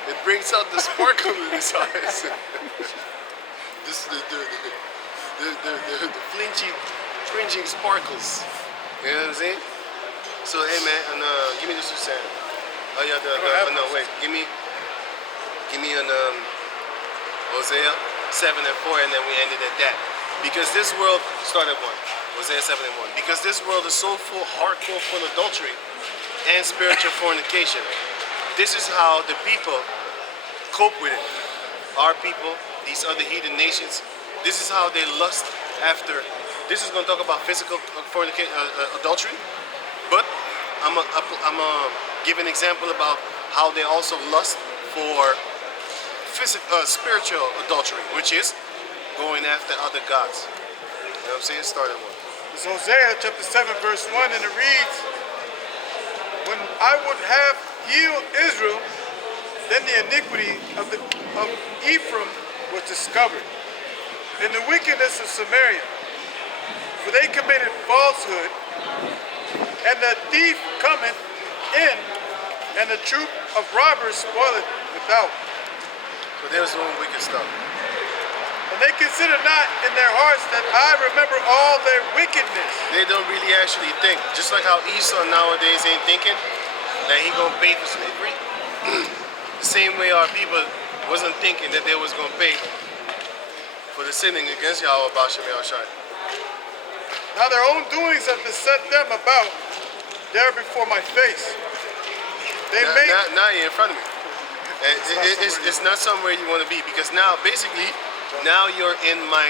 It brings out the sparkle in his eyes. This the fringing sparkles. You know what I'm saying? So hey man, and give me the Susan. Oh yeah, no wait, give me an Hosea 7 and 4, and then we ended at that. Because this world started one. Hosea 7 and 1. Because this world is so full, hardcore full of adultery and spiritual fornication. This is how the people cope with it. Our people, these other heathen nations, this is how they lust after. This is going to talk about physical adultery, but I'm gonna give an example about how they also lust for spiritual adultery, which is going after other gods. You know what I'm saying? Start at one. It's Hosea chapter 7 verse 1, and it reads, when I would have healed Israel, then the iniquity of Ephraim was discovered, and the wickedness of Samaria. For they committed falsehood, and the thief cometh in, and the troop of robbers spoileth without. So they was doing wicked stuff. And they consider not in their hearts that I remember all their wickedness. They don't really actually think. Just like how Esau nowadays ain't thinking that he gonna pay for slavery. The same way our people wasn't thinking that they was gonna pay for the sinning against Yahweh Bashem Yahushai. Now their own doings have beset them about there before my face. They make Now you're in front of me. And it's not somewhere you want to be, because now basically now you're in my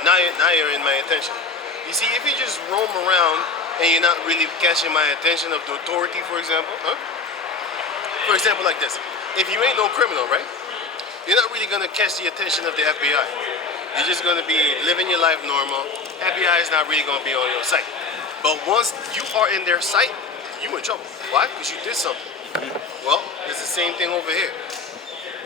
now you're in my attention. You see, if you just roam around and you're not really catching my attention of the authority, for example, for example, like this, if you ain't no criminal, right? You're not really gonna catch the attention of the FBI. You're just gonna be living your life normal. FBI is not really gonna be on your site. But once you are in their sight, you in trouble. Why? Because you did something. Well, it's the same thing over here.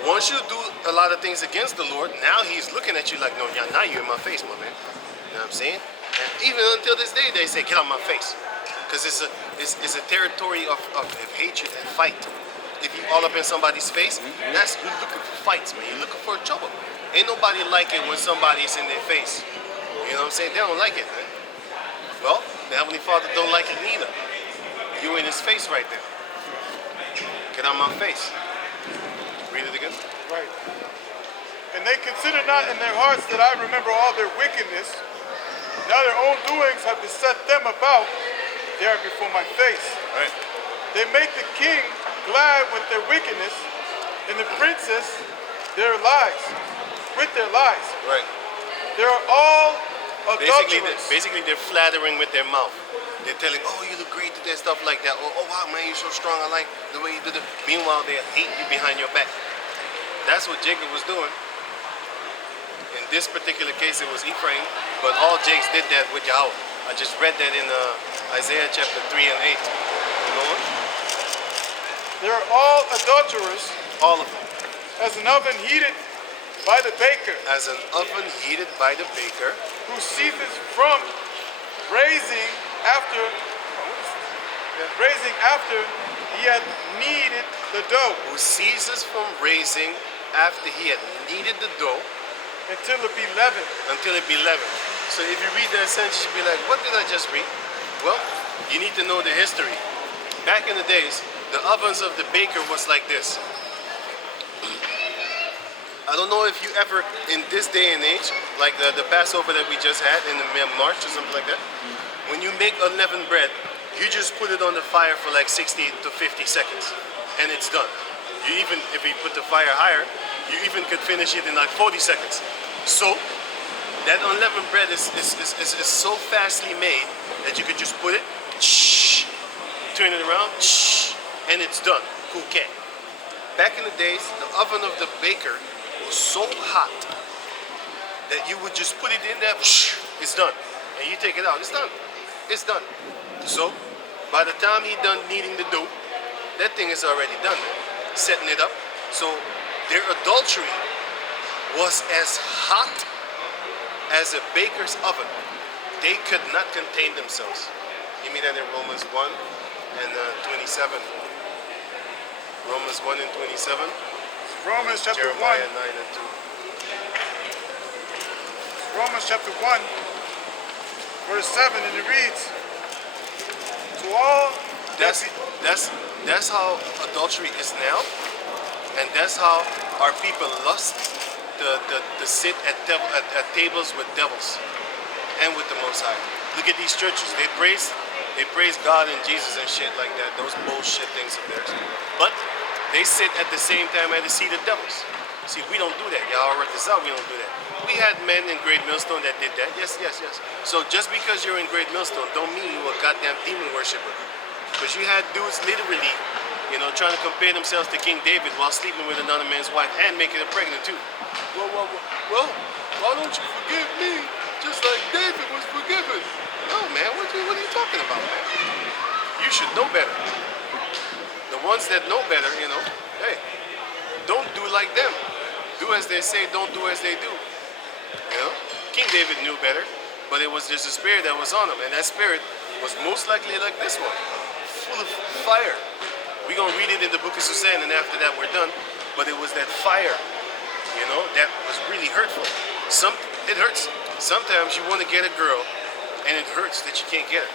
Once you do a lot of things against the Lord, now he's looking at you like, no, now you're in my face, my man. You know what I'm saying? And even until this day, they say, get out my face. Because it's a territory of hatred and fight. If you all up in somebody's face, that's, you're looking for fights, man. You're looking for trouble. Ain't nobody like it when somebody's in their face. You know what I'm saying? They don't like it, man. Well, the Heavenly Father don't like it neither. You in his face right there. Get out my face. Read it again. right. And they consider not in their hearts that I remember all their wickedness. Now their own doings have beset them about there before my face. Right. They make the king glad with their wickedness, and the princess their lies, with their lies. Right. They are all adulterers. Basically, they're flattering with their mouth. They're telling, oh, you look great, today, stuff like that. Oh, wow, man, you're so strong. I like the way you do it. Meanwhile, they hate you behind your back. That's what Jacob was doing. In this particular case, it was Ephraim, but all Jakes did that with Yahweh. I just read that in Isaiah chapter 3 and 8. Go on. They are all adulterers, All of them. as an oven heated by the baker, As an oven heated by the baker, who ceases from braising after raising after he had kneaded the dough Who ceases from raising after he had kneaded the dough until it be leavened. until it be leavened. So if you read that sentence, you'll be like, what did I just read? Well, you need to know the history. Back in the days, the ovens of the baker was like this. I don't know if you ever, in this day and age, like the Passover that we just had in the March or something like that, when you make unleavened bread, you just put it on the fire for like 60 to 50 seconds, and it's done. You even, if you put the fire higher, you even could finish it in like 40 seconds. So, that unleavened bread is so fastly made that you could just put it, turn it around, and it's done. Cookie. Back in the days, the oven of the baker was so hot that you would just put it in there, it's done. And you take it out, it's done. It's done. So, by the time he done kneading the dough, that thing is already done. Setting it up. So, their adultery was as hot as a baker's oven. They could not contain themselves. You mean that in Romans 1 and 27. Romans 1 and 27. Romans chapter Jeremiah 1. 9 and 2. Romans chapter 1, verse 7, and it reads, to all that That's how adultery is now, and that's how our people lust to sit at tables with devils and with the Most High. Look at these churches; they praise God and Jesus and shit like that. Those bullshit things of theirs, but they sit at the same time at the seat of devils. See, we don't do that. Y'all work this out. We don't do that. We had men in Great Millstone that did that. Yes. So just because you're in Great Millstone, don't mean you're a goddamn demon worshiper. Because you had dudes literally, trying to compare themselves to King David while sleeping with another man's wife and making her pregnant too. Well, why don't you forgive me just like David was forgiven? No, man, what are you talking about, man? You should know better. The ones that know better, hey, don't do like them. Do as they say, don't do as they do. King David knew better, but it was just a spirit that was on him, and that spirit was most likely like this one, full of fire. We're going to read it in the book of Susan, and after that we're done, but it was that fire, that was really hurtful. It hurts. Sometimes you want to get a girl, and it hurts that you can't get her.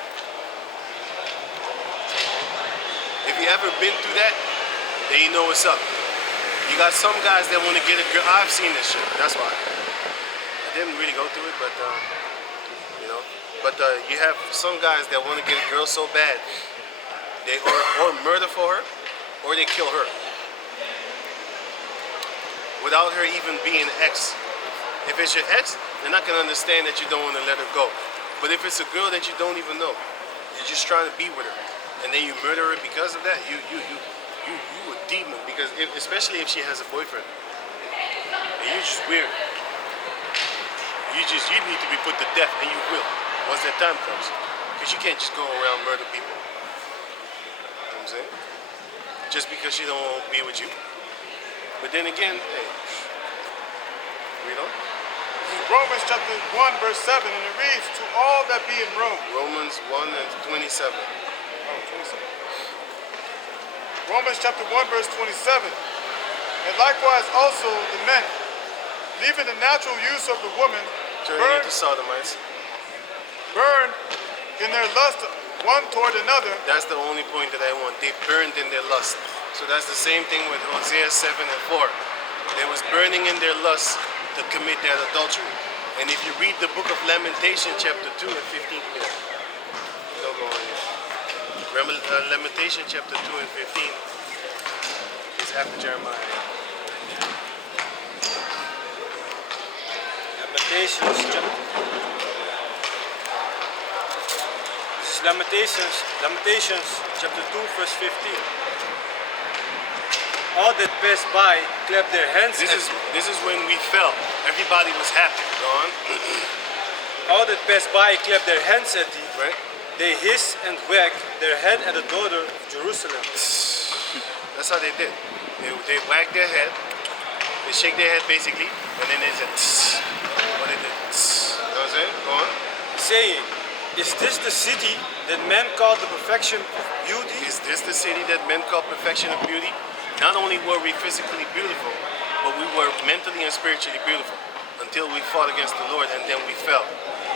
If you ever been through that, then you know what's up. You got some guys that want to get a girl. I've seen this shit. That's why. I didn't really go through it, but you have some guys that want to get a girl so bad, they or murder for her, or they kill her, without her even being an ex. If it's your ex, they're not gonna understand that you don't want to let her go. But if it's a girl that you don't even know, you're just trying to be with her, and then you murder her because of that, you a demon. Because especially if she has a boyfriend, and you're just weird. You need to be put to death, and you will once that time comes. Because you can't just go around murder people. You know what I'm saying? Just because she don't want to be with you. But then again, hey, read on. Romans chapter 1, verse 7, and it reads, to all that be in Rome. Romans 1 and 27. Oh, 27. Romans chapter 1, verse 27. And likewise also the men, leaving the natural use of the woman, Turning into sodomites. burned in their lust one toward another. That's the only point that I want. They burned in their lust. So that's the same thing with Hosea 7 and 4. They was burning in their lust to commit that adultery. And if you read the book of Lamentation, chapter 2 and 15, don't go on here. Lamentation, chapter 2 and 15 is after Jeremiah. Lamentations chapter 2 verse 15. All that passed by clapped their hands. This is when we fell. Everybody was happy. Go on. All that passed by clapped their hands at thee. Right? They hissed and wagged their head at the daughter of Jerusalem. That's how they did. They wagged their head. They shake their head basically, and then they said, what they did. You know what I'm saying? Go on. Saying, Is this the city that men call the perfection of beauty? Is this the city that men call perfection of beauty? Not only were we physically beautiful, but we were mentally and spiritually beautiful until we fought against the Lord and then we fell.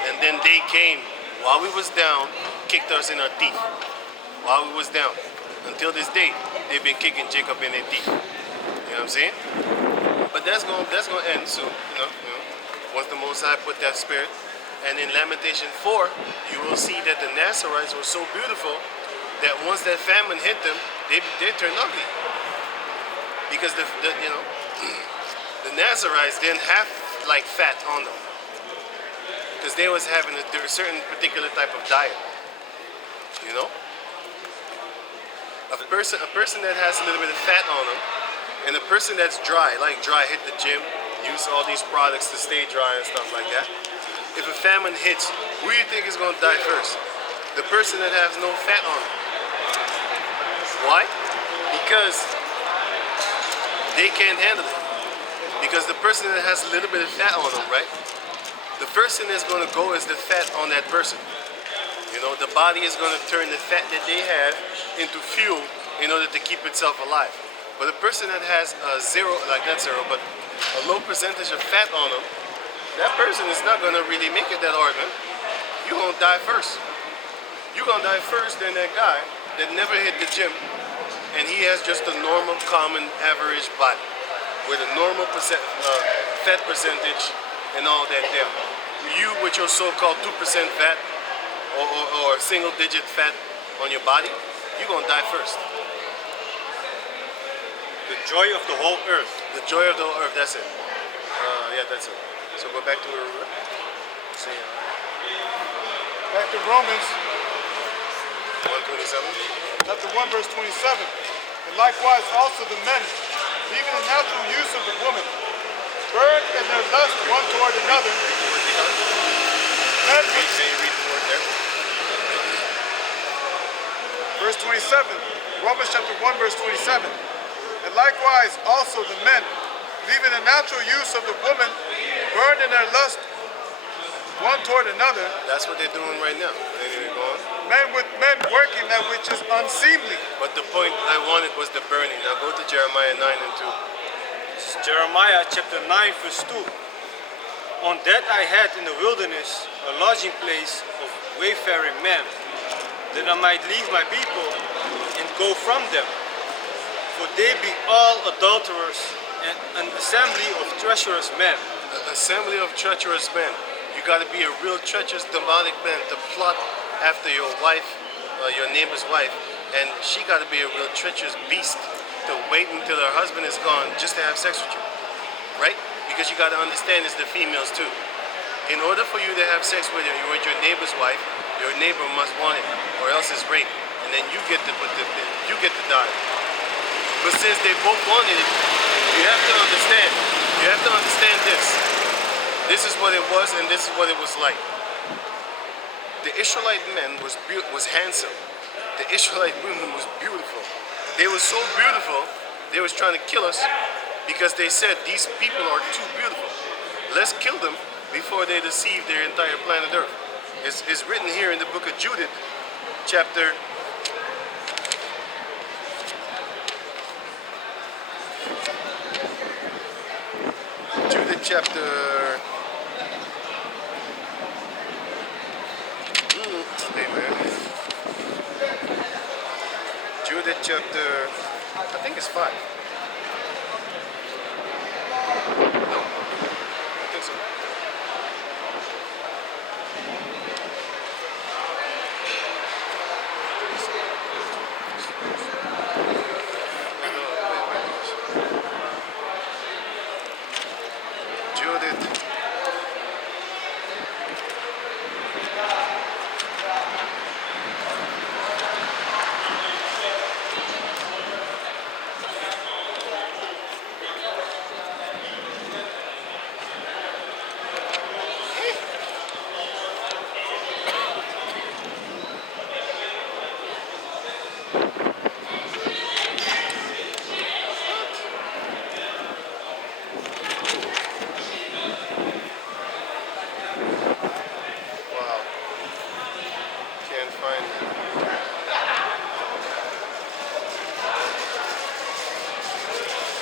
And then they came while we was down, kicked us in our teeth. While we was down. Until this day, they've been kicking Jacob in their teeth. You know what I'm saying? But that's gonna end soon, you know. Once the Most High put that spirit. And in Lamentation 4, you will see that the Nazarites were so beautiful that once that famine hit them, they turned ugly. Because the the Nazarites didn't have like fat on them. Because they was having a certain particular type of diet. You know? A person that has a little bit of fat on them, and a person that's dry, hit the gym, use all these products to stay dry and stuff like that. If a famine hits, who do you think is going to die first? The person that has no fat on them. Why? Because they can't handle it. Because the person that has a little bit of fat on them, right? The first thing that's going to go is the fat on that person. You know, the body is going to turn the fat that they have into fuel in order to keep itself alive. But a person that has a but a low percentage of fat on them, that person is not going to really make it that hard, man. You're going to die first. You're going to die first than that guy that never hit the gym and he has just a normal, common, average body with a normal fat percentage and all that there. You with your so-called 2% fat or single-digit fat on your body, you're going to die first. The joy of the whole earth. The joy of the whole earth, that's it. Yeah, that's it. So go back to where we were. Back to Romans 127. chapter 1, verse 27. And likewise also the men, leaving the natural use of the woman, burn in their lust one toward another. Men which, Can you read the word there? verse 27, Romans chapter 1, verse 27. And likewise also the men, leaving the natural use of the woman, burned in their lust one toward another. That's what they're doing right now. Anyway, go on. Men with men working that which is unseemly. But the point I wanted was the burning. Now go to Jeremiah 9 and 2. This is Jeremiah chapter 9 verse 2. On that I had in the wilderness a lodging place of wayfaring men, that I might leave my people and go from them. For they be all adulterers and an assembly of treacherous men. An assembly of treacherous men. You got to be a real treacherous, demonic man to plot after your wife, your neighbor's wife, and she got to be a real treacherous beast to wait until her husband is gone just to have sex with you, right? Because you got to understand it's the females too. In order for you to have sex with your neighbor's wife, your neighbor must want it, or else it's rape, and then you get to die. But since they both wanted it, you have to understand. You have to understand this. This is what it was, and this is what it was like. The Israelite men was handsome. The Israelite women was beautiful. They were so beautiful, they was trying to kill us because they said these people are too beautiful. Let's kill them before they deceive their entire planet Earth. It's written here in the book of Judith, chapter Judith chapter, I think it's 5. No, I think so. Judith. find it.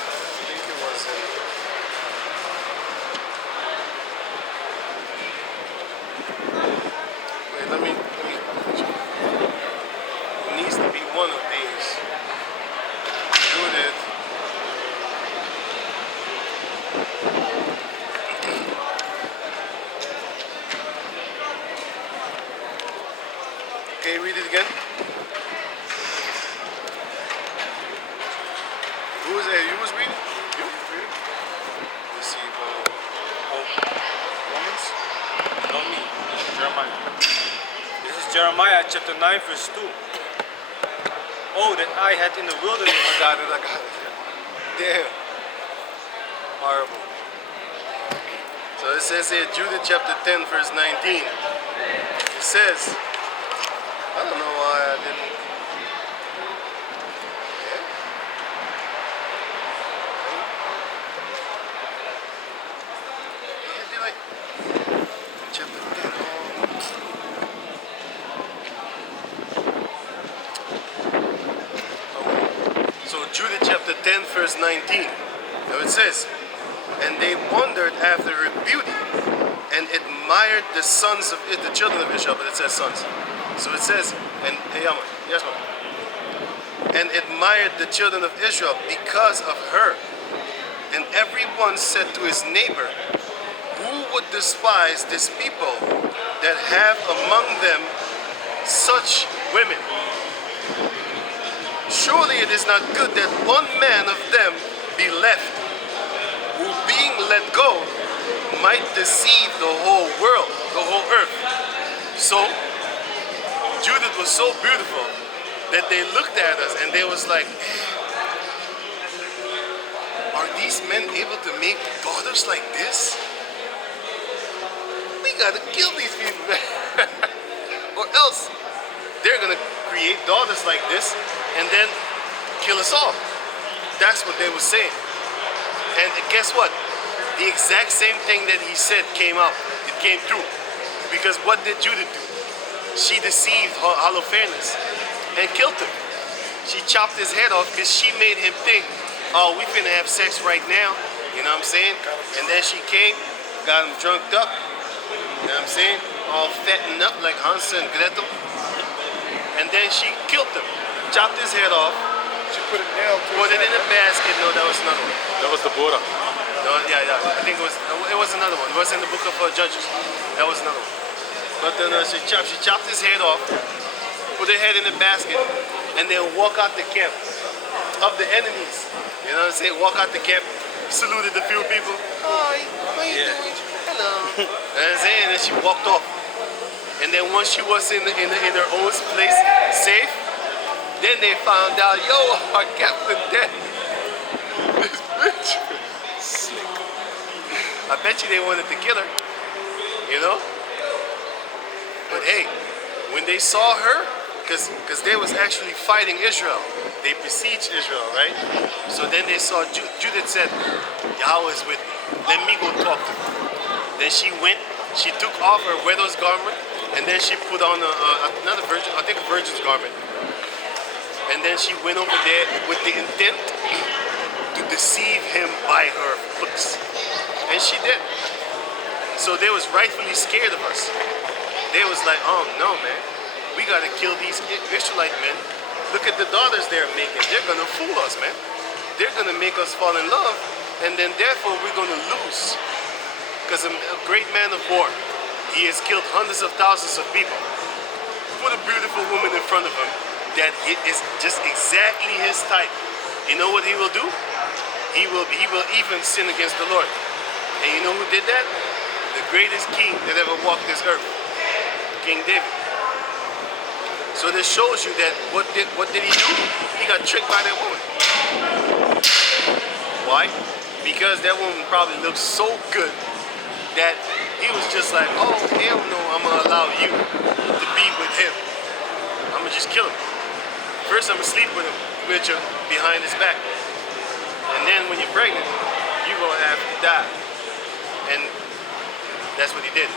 I think it was in. Wait, let me. It needs to be one of these. Judith. Can you read it again? Who was that? You was reading? You? Let's see. Romans? Not me. Jeremiah. This is Jeremiah chapter 9 verse 2. Oh, that I had in the wilderness. I got it. Damn. Horrible. So it says here, Judith chapter 10 verse 19. It says, I don't know why I didn't. Yeah. Yeah, did I? Chapter 10. Oh. So Judith chapter 10 verse 19. Now it says, and they wondered after her beauty and admired the sons of the children of Israel, but it says sons. So it says, and yes, ma'am. And admired the children of Israel because of her. And everyone said to his neighbor, who would despise this people that have among them such women? Surely it is not good that one man of them be left, who being let go might deceive the whole world, the whole earth. So Judith was so beautiful that they looked at us and they was like, are these men able to make daughters like this? We gotta kill these people, man. Or else they're gonna create daughters like this and then kill us all. That's what they were saying. And guess what? The exact same thing that he said came out. It came true. Because what did Judith do? She deceived Holofernes and killed him. She chopped his head off because she made him think, oh, we finna have sex right now. You know what I'm saying? And then she came, got him drunked up. You know what I'm saying? All fattened up like Hansel and Gretel. And then she killed him. Chopped his head off. She put a nail to Put it in a basket. No, that was another one. Dat was Deborah. No, yeah. I think it was another one. It was in the book of Judges. That was another one. But then she chopped his head off, put her head in the basket, and then walk out the camp of the enemies. You know what I'm saying? Walk out the camp, saluted the few people. Hi, how you doing? Hello. You know what I'm saying? And then she walked off. And then once she was in her own place, safe, then they found out, yo, our captain dead. This bitch. Slick. I bet you they wanted to kill her. You know? But hey, when they saw her, because they was actually fighting Israel, they besieged Israel, right? So then they saw Judith said, Yahweh is with me. Let me go talk to her. Then she went, she took off her widow's garment, and then she put on another virgin, I think a virgin's garment. And then she went over there with the intent to deceive him by her looks. And she did. So they was rightfully scared of us. They was like, oh no, man, we gotta kill these Israelite men. Look at the daughters they're making. They're gonna fool us, man. They're gonna make us fall in love, and then therefore we're gonna lose. Because a great man of war, he has killed hundreds of thousands of people. Put a beautiful woman in front of him that is just exactly his type. You know what he will do? He will even sin against the Lord. And you know who did that? The greatest king that ever walked this earth. King David. So this shows you that what did he do? He got tricked by that woman. Why? Because that woman probably looked so good that he was just like, oh hell no, I'm gonna allow you to be with him. I'm gonna just kill him. First I'm gonna sleep with him, with you behind his back. And then when you're pregnant, you're gonna have to die. And that's what he did.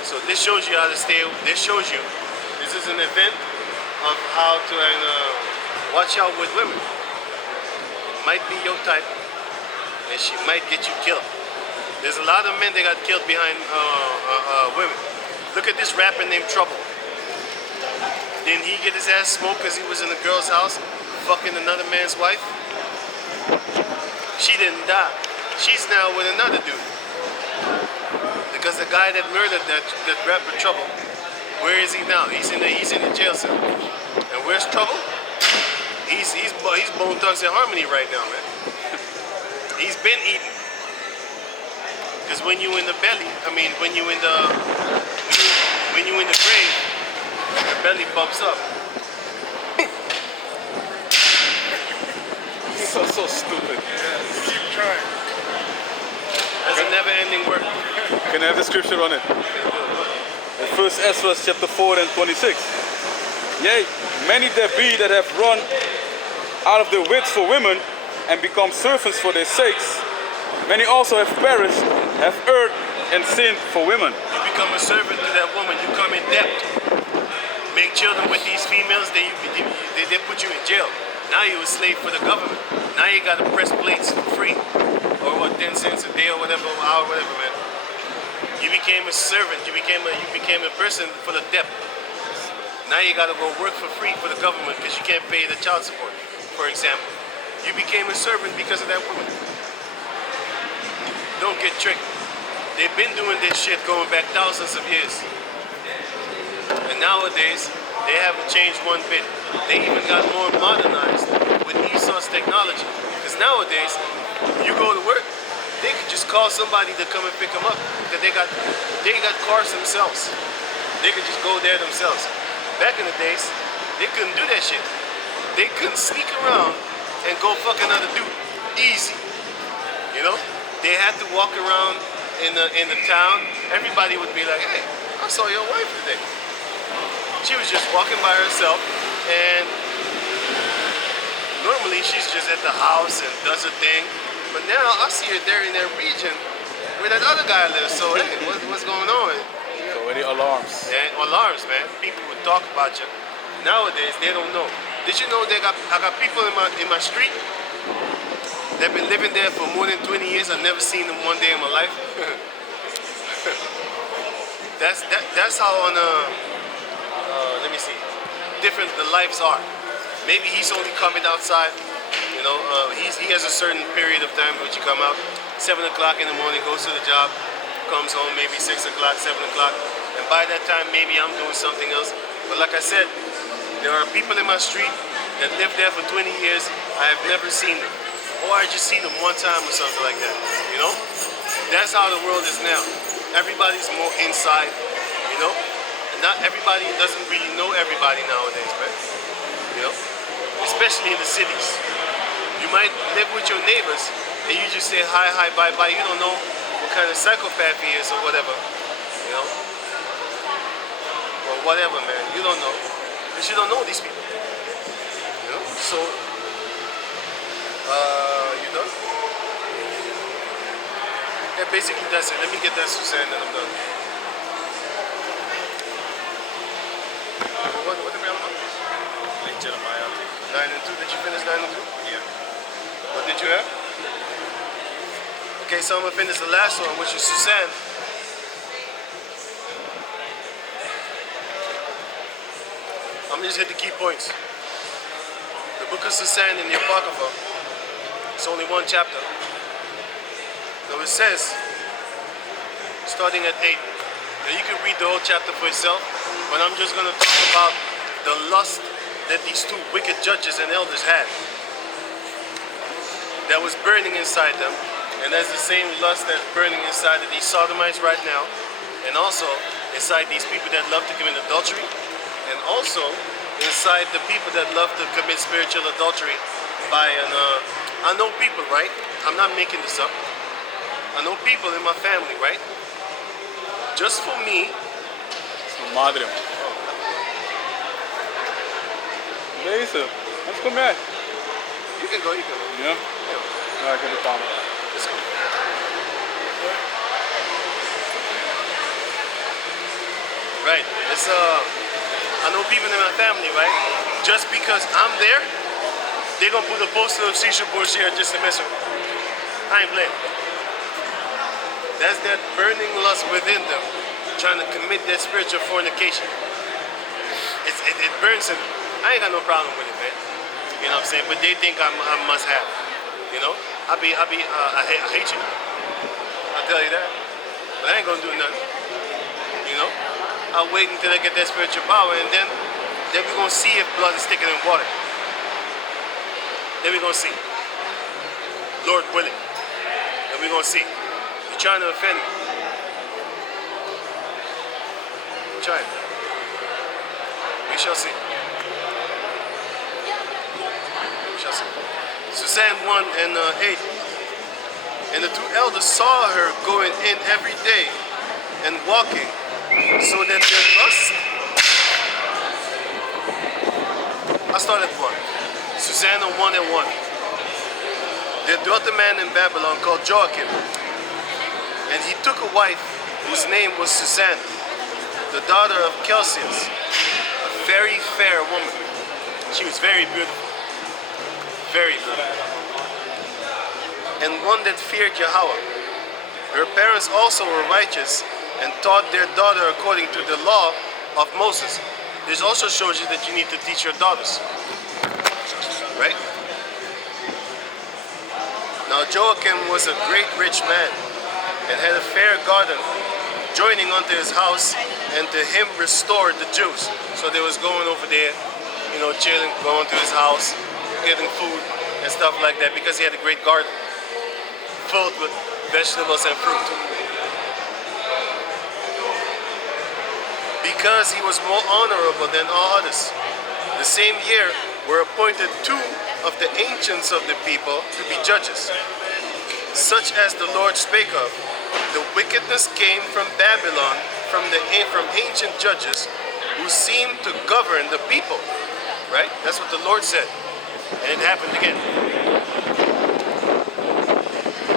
So this shows you how to stay. This shows you This is an event of how to watch out with women. It might be your type, and she might get you killed. There's a lot of men that got killed behind women. Look at this rapper named Trouble. Didn't he get his ass smoked because he was in a girl's house fucking another man's wife? She didn't die. She's now with another dude. Because the guy that murdered that rapper Trouble, where is he now? He's in the jail cell. And where's Trouble? He's Bone Thugs and Harmony right now, man. He's been eating. Because when you in the belly, when you in the grave, the belly bumps up. So stupid. Keep trying. That's a never-ending work. Can I have the scripture on it? In 1 Ezra chapter 4 and 26. Yea, many there be that have run out of their wits for women and become servants for their sakes. Many also have perished, have erred and sinned for women. You become a servant to that woman, you come in debt. Make children with these females, they put you in jail. Now you're a slave for the government. Now you gotta press plates for free. Or what, 10 cents a day or whatever, or hour, whatever, man. You became a servant, you became a person full of debt. Now you gotta go work for free for the government because you can't pay the child support, for example. You became a servant because of that woman. Don't get tricked. They've been doing this shit going back thousands of years. And nowadays, they haven't changed one bit. They even got more modernized with Esau's technology. Because nowadays, you go to work, they could just call somebody to come and pick them up. Because they got cars themselves. They could just go there themselves. Back in the days, they couldn't do that shit. They couldn't sneak around and go fuck another dude. Easy. You know? They had to walk around in the town. Everybody would be like, hey, I saw your wife today. She was just walking by herself, and normally she's just at the house and does her thing. But now I see her there in that region where that other guy lives. So hey, what's going on? So many alarms. And alarms, man. People would talk about you. Nowadays they don't know. Did you know I got people in my street that've been living there for more than 20 years. I've never seen them one day in my life. That's how on let me see, different the lives are. Maybe he's only coming outside, you know, he has a certain period of time which you come out, 7 o'clock in the morning, goes to the job, comes home maybe 6 o'clock, 7 o'clock, and by that time maybe I'm doing something else. But like I said, there are people in my street that lived there for 20 years, I have never seen them. Or I just seen them one time or something like that, you know? That's how the world is now. Everybody's more inside, you know? Not everybody doesn't really know everybody nowadays, man. You know? Especially in the cities. You might live with your neighbors and you just say hi, hi, bye, bye. You don't know what kind of psychopath he is or whatever. You know? Or whatever, man. You don't know. Because you don't know these people. You know? So, you know? Yeah, basically that's it. Let me get that Suzanne and I'm done. What are we on about? Like Jeremiah. 9 and 2. Did you finish 9 and 2? Yeah. What did you have? Okay, so I'm gonna finish the last one, which is Suzanne. I'm just hit the key points. The book of Suzanne in the Apocrypha. It's only one chapter. So it says, starting at 8. Now you can read the whole chapter for yourself, but I'm just gonna talk about the lust that these two wicked judges and elders had. That was burning inside them, and that's the same lust that's burning inside of these sodomites right now, and also inside these people that love to commit adultery, and also inside the people that love to commit spiritual adultery by I know people, right? I'm not making this up. I know people in my family, right? Just for me. Madre. Deze. Anders kom jij. You can go, you can go. Ja? Ja, ik heb de camera. Let's go. Right. It's I know people in my family, right? Just because I'm there, they're gonna put a poster of Sisha Borgia just to mess with me. I ain't playing. That's that burning lust within them, trying to commit that spiritual fornication. It burns in them. I ain't got no problem with it, man. You know what I'm saying? But they think I must have. You know? I hate you. I'll tell you that. But I ain't gonna do nothing. You know? I'll wait until I get that spiritual power, and then we're gonna see if blood is thicker than water. Then we're gonna see. Lord willing. Then we're gonna see. You're trying to offend me. You're trying. We shall see. We shall see. Suzanne 1 and 8. And the two elders saw her going in every day and walking, so that their lust. I start at 1. Susanna 1 and 1. There dwelt a man in Babylon called Joachim, and he took a wife whose name was Susanna, the daughter of Celsius, a very fair woman. She was very beautiful. Very beautiful. And one that feared Yahweh. Her parents also were righteous and taught their daughter according to the law of Moses. This also shows you that you need to teach your daughters. Right? Now Joachim was a great rich man and had a fair garden joining unto his house, and to him restored the Jews. So they was going over there, you know, chilling, going to his house, getting food and stuff like that, because he had a great garden filled with vegetables and fruit. Because he was more honorable than all others. The same year were appointed 2 of the ancients of the people to be judges, such as the Lord spake of. The wickedness came from Babylon, from ancient judges who seemed to govern the people. Right? That's what the Lord said. And it happened again.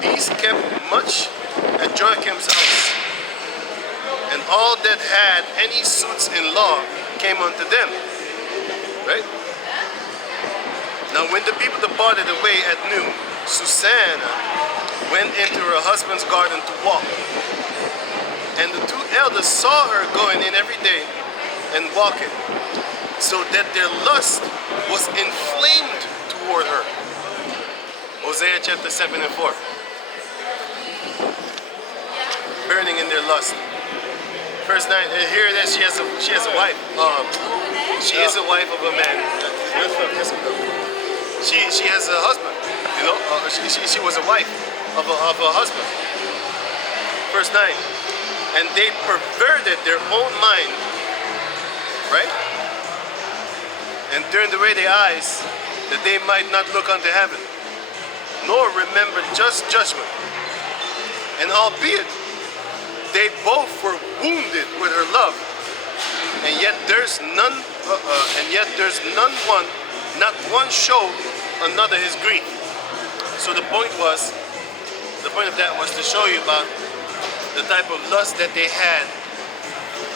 These kept much at Joachim's house, and all that had any suits in law came unto them. Right? Now when the people departed away at noon, Susanna went into her husband's garden to walk. And the 2 elders saw her going in every day and walking, so that their lust was inflamed toward her. Hosea chapter 7 and 4. Burning in their lust. Verse 9, here it is, she has a wife. She is a wife of a man. She has a husband, you know. She was a wife of a husband. Verse 9, and they perverted their own mind, right? And turned away their eyes, that they might not look unto heaven, nor remember just judgment. And albeit they both were wounded with her love, and yet there's none, not one showed another his grief. So the point of that was to show you about the type of lust that they had,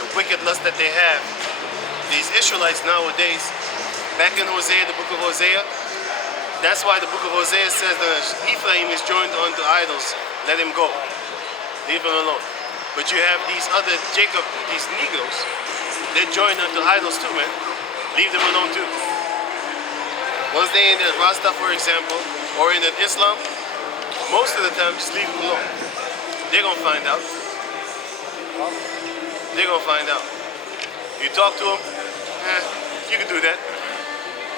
the wicked lust that they have. These Israelites nowadays, back in Hosea, the book of Hosea, that's why the book of Hosea says that Ephraim is joined unto idols, let him go, leave him alone. But you have these other Jacob, these Negroes, they're joined unto idols too, man. Leave them alone too. Once they're in the Rasta, for example, or in the Islam, most of the time just leave them alone. They're gonna find out. They're gonna find out. You talk to them, you can do that.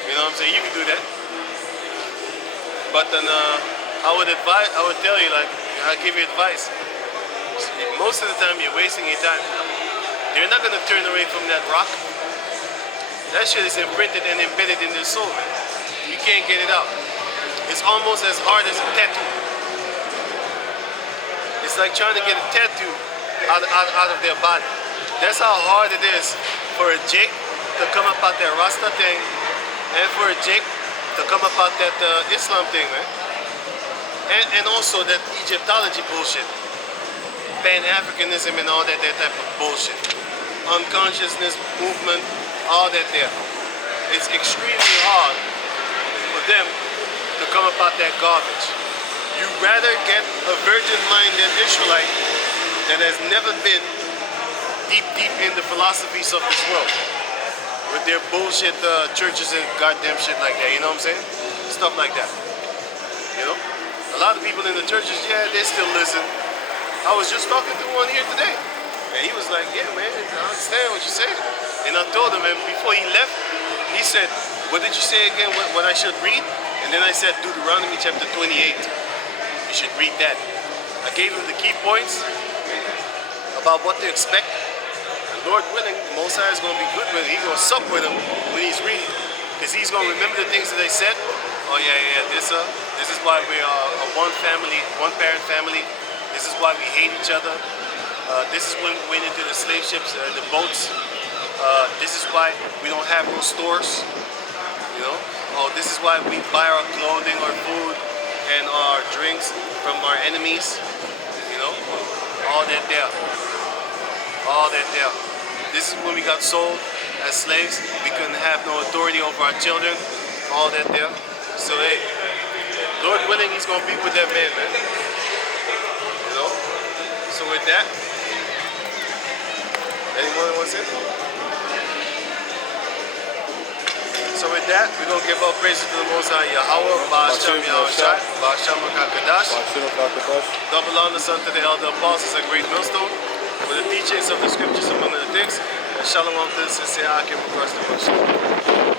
You know what I'm saying? You can do that. But then I would tell you, like, I'll give you advice. Most of the time you're wasting your time. They're not gonna turn away from that rock. That shit is imprinted and embedded in their soul, man. You can't get it out. It's almost as hard as a tattoo. It's like trying to get a tattoo out of their body. That's how hard it is for a Jake to come up out that Rasta thing, and for a Jake to come up out that Islam thing, man. And also that Egyptology bullshit. Pan-Africanism and all that type of bullshit. Unconsciousness movement all that there. It's extremely hard for them to come about that garbage. You rather get a virgin-minded Israelite that has never been deep in the philosophies of this world with their bullshit churches and goddamn shit like that, you know what I'm saying? Stuff like that, you know? A lot of people in the churches, yeah, they still listen. I was just talking to one here today, and he was like, yeah, man, I understand what you're saying. And I told him, and before he left, he said, what did you say again, what I should read? And then I said, Deuteronomy chapter 28. You should read that. I gave him the key points about what to expect. And Lord willing, Most High is going to be good with him. He's going to suck with him when he's reading. Because he's going to remember the things that they said. Oh yeah, this is why we are a one family, one parent family. This is why we hate each other. This is when we went into the slave ships, the boats. This is why we don't have no stores. You know? Oh, this is why we buy our clothing, our food, and our drinks from our enemies. You know? All that there. All that there. This is when we got sold as slaves. We couldn't have no authority over our children. All that there. So hey, Lord willing, he's gonna be with that man, man. You know? So with that, anyone wants it? So with that, we're gonna give our praises to the Most High Yahweh, Ba'ashem Yahushai, Ba'ashem Makakadash. Double honors unto the elder apostles and great millstone for the teachings of the scriptures among the things, and shalom to the sincere Akim across the ocean.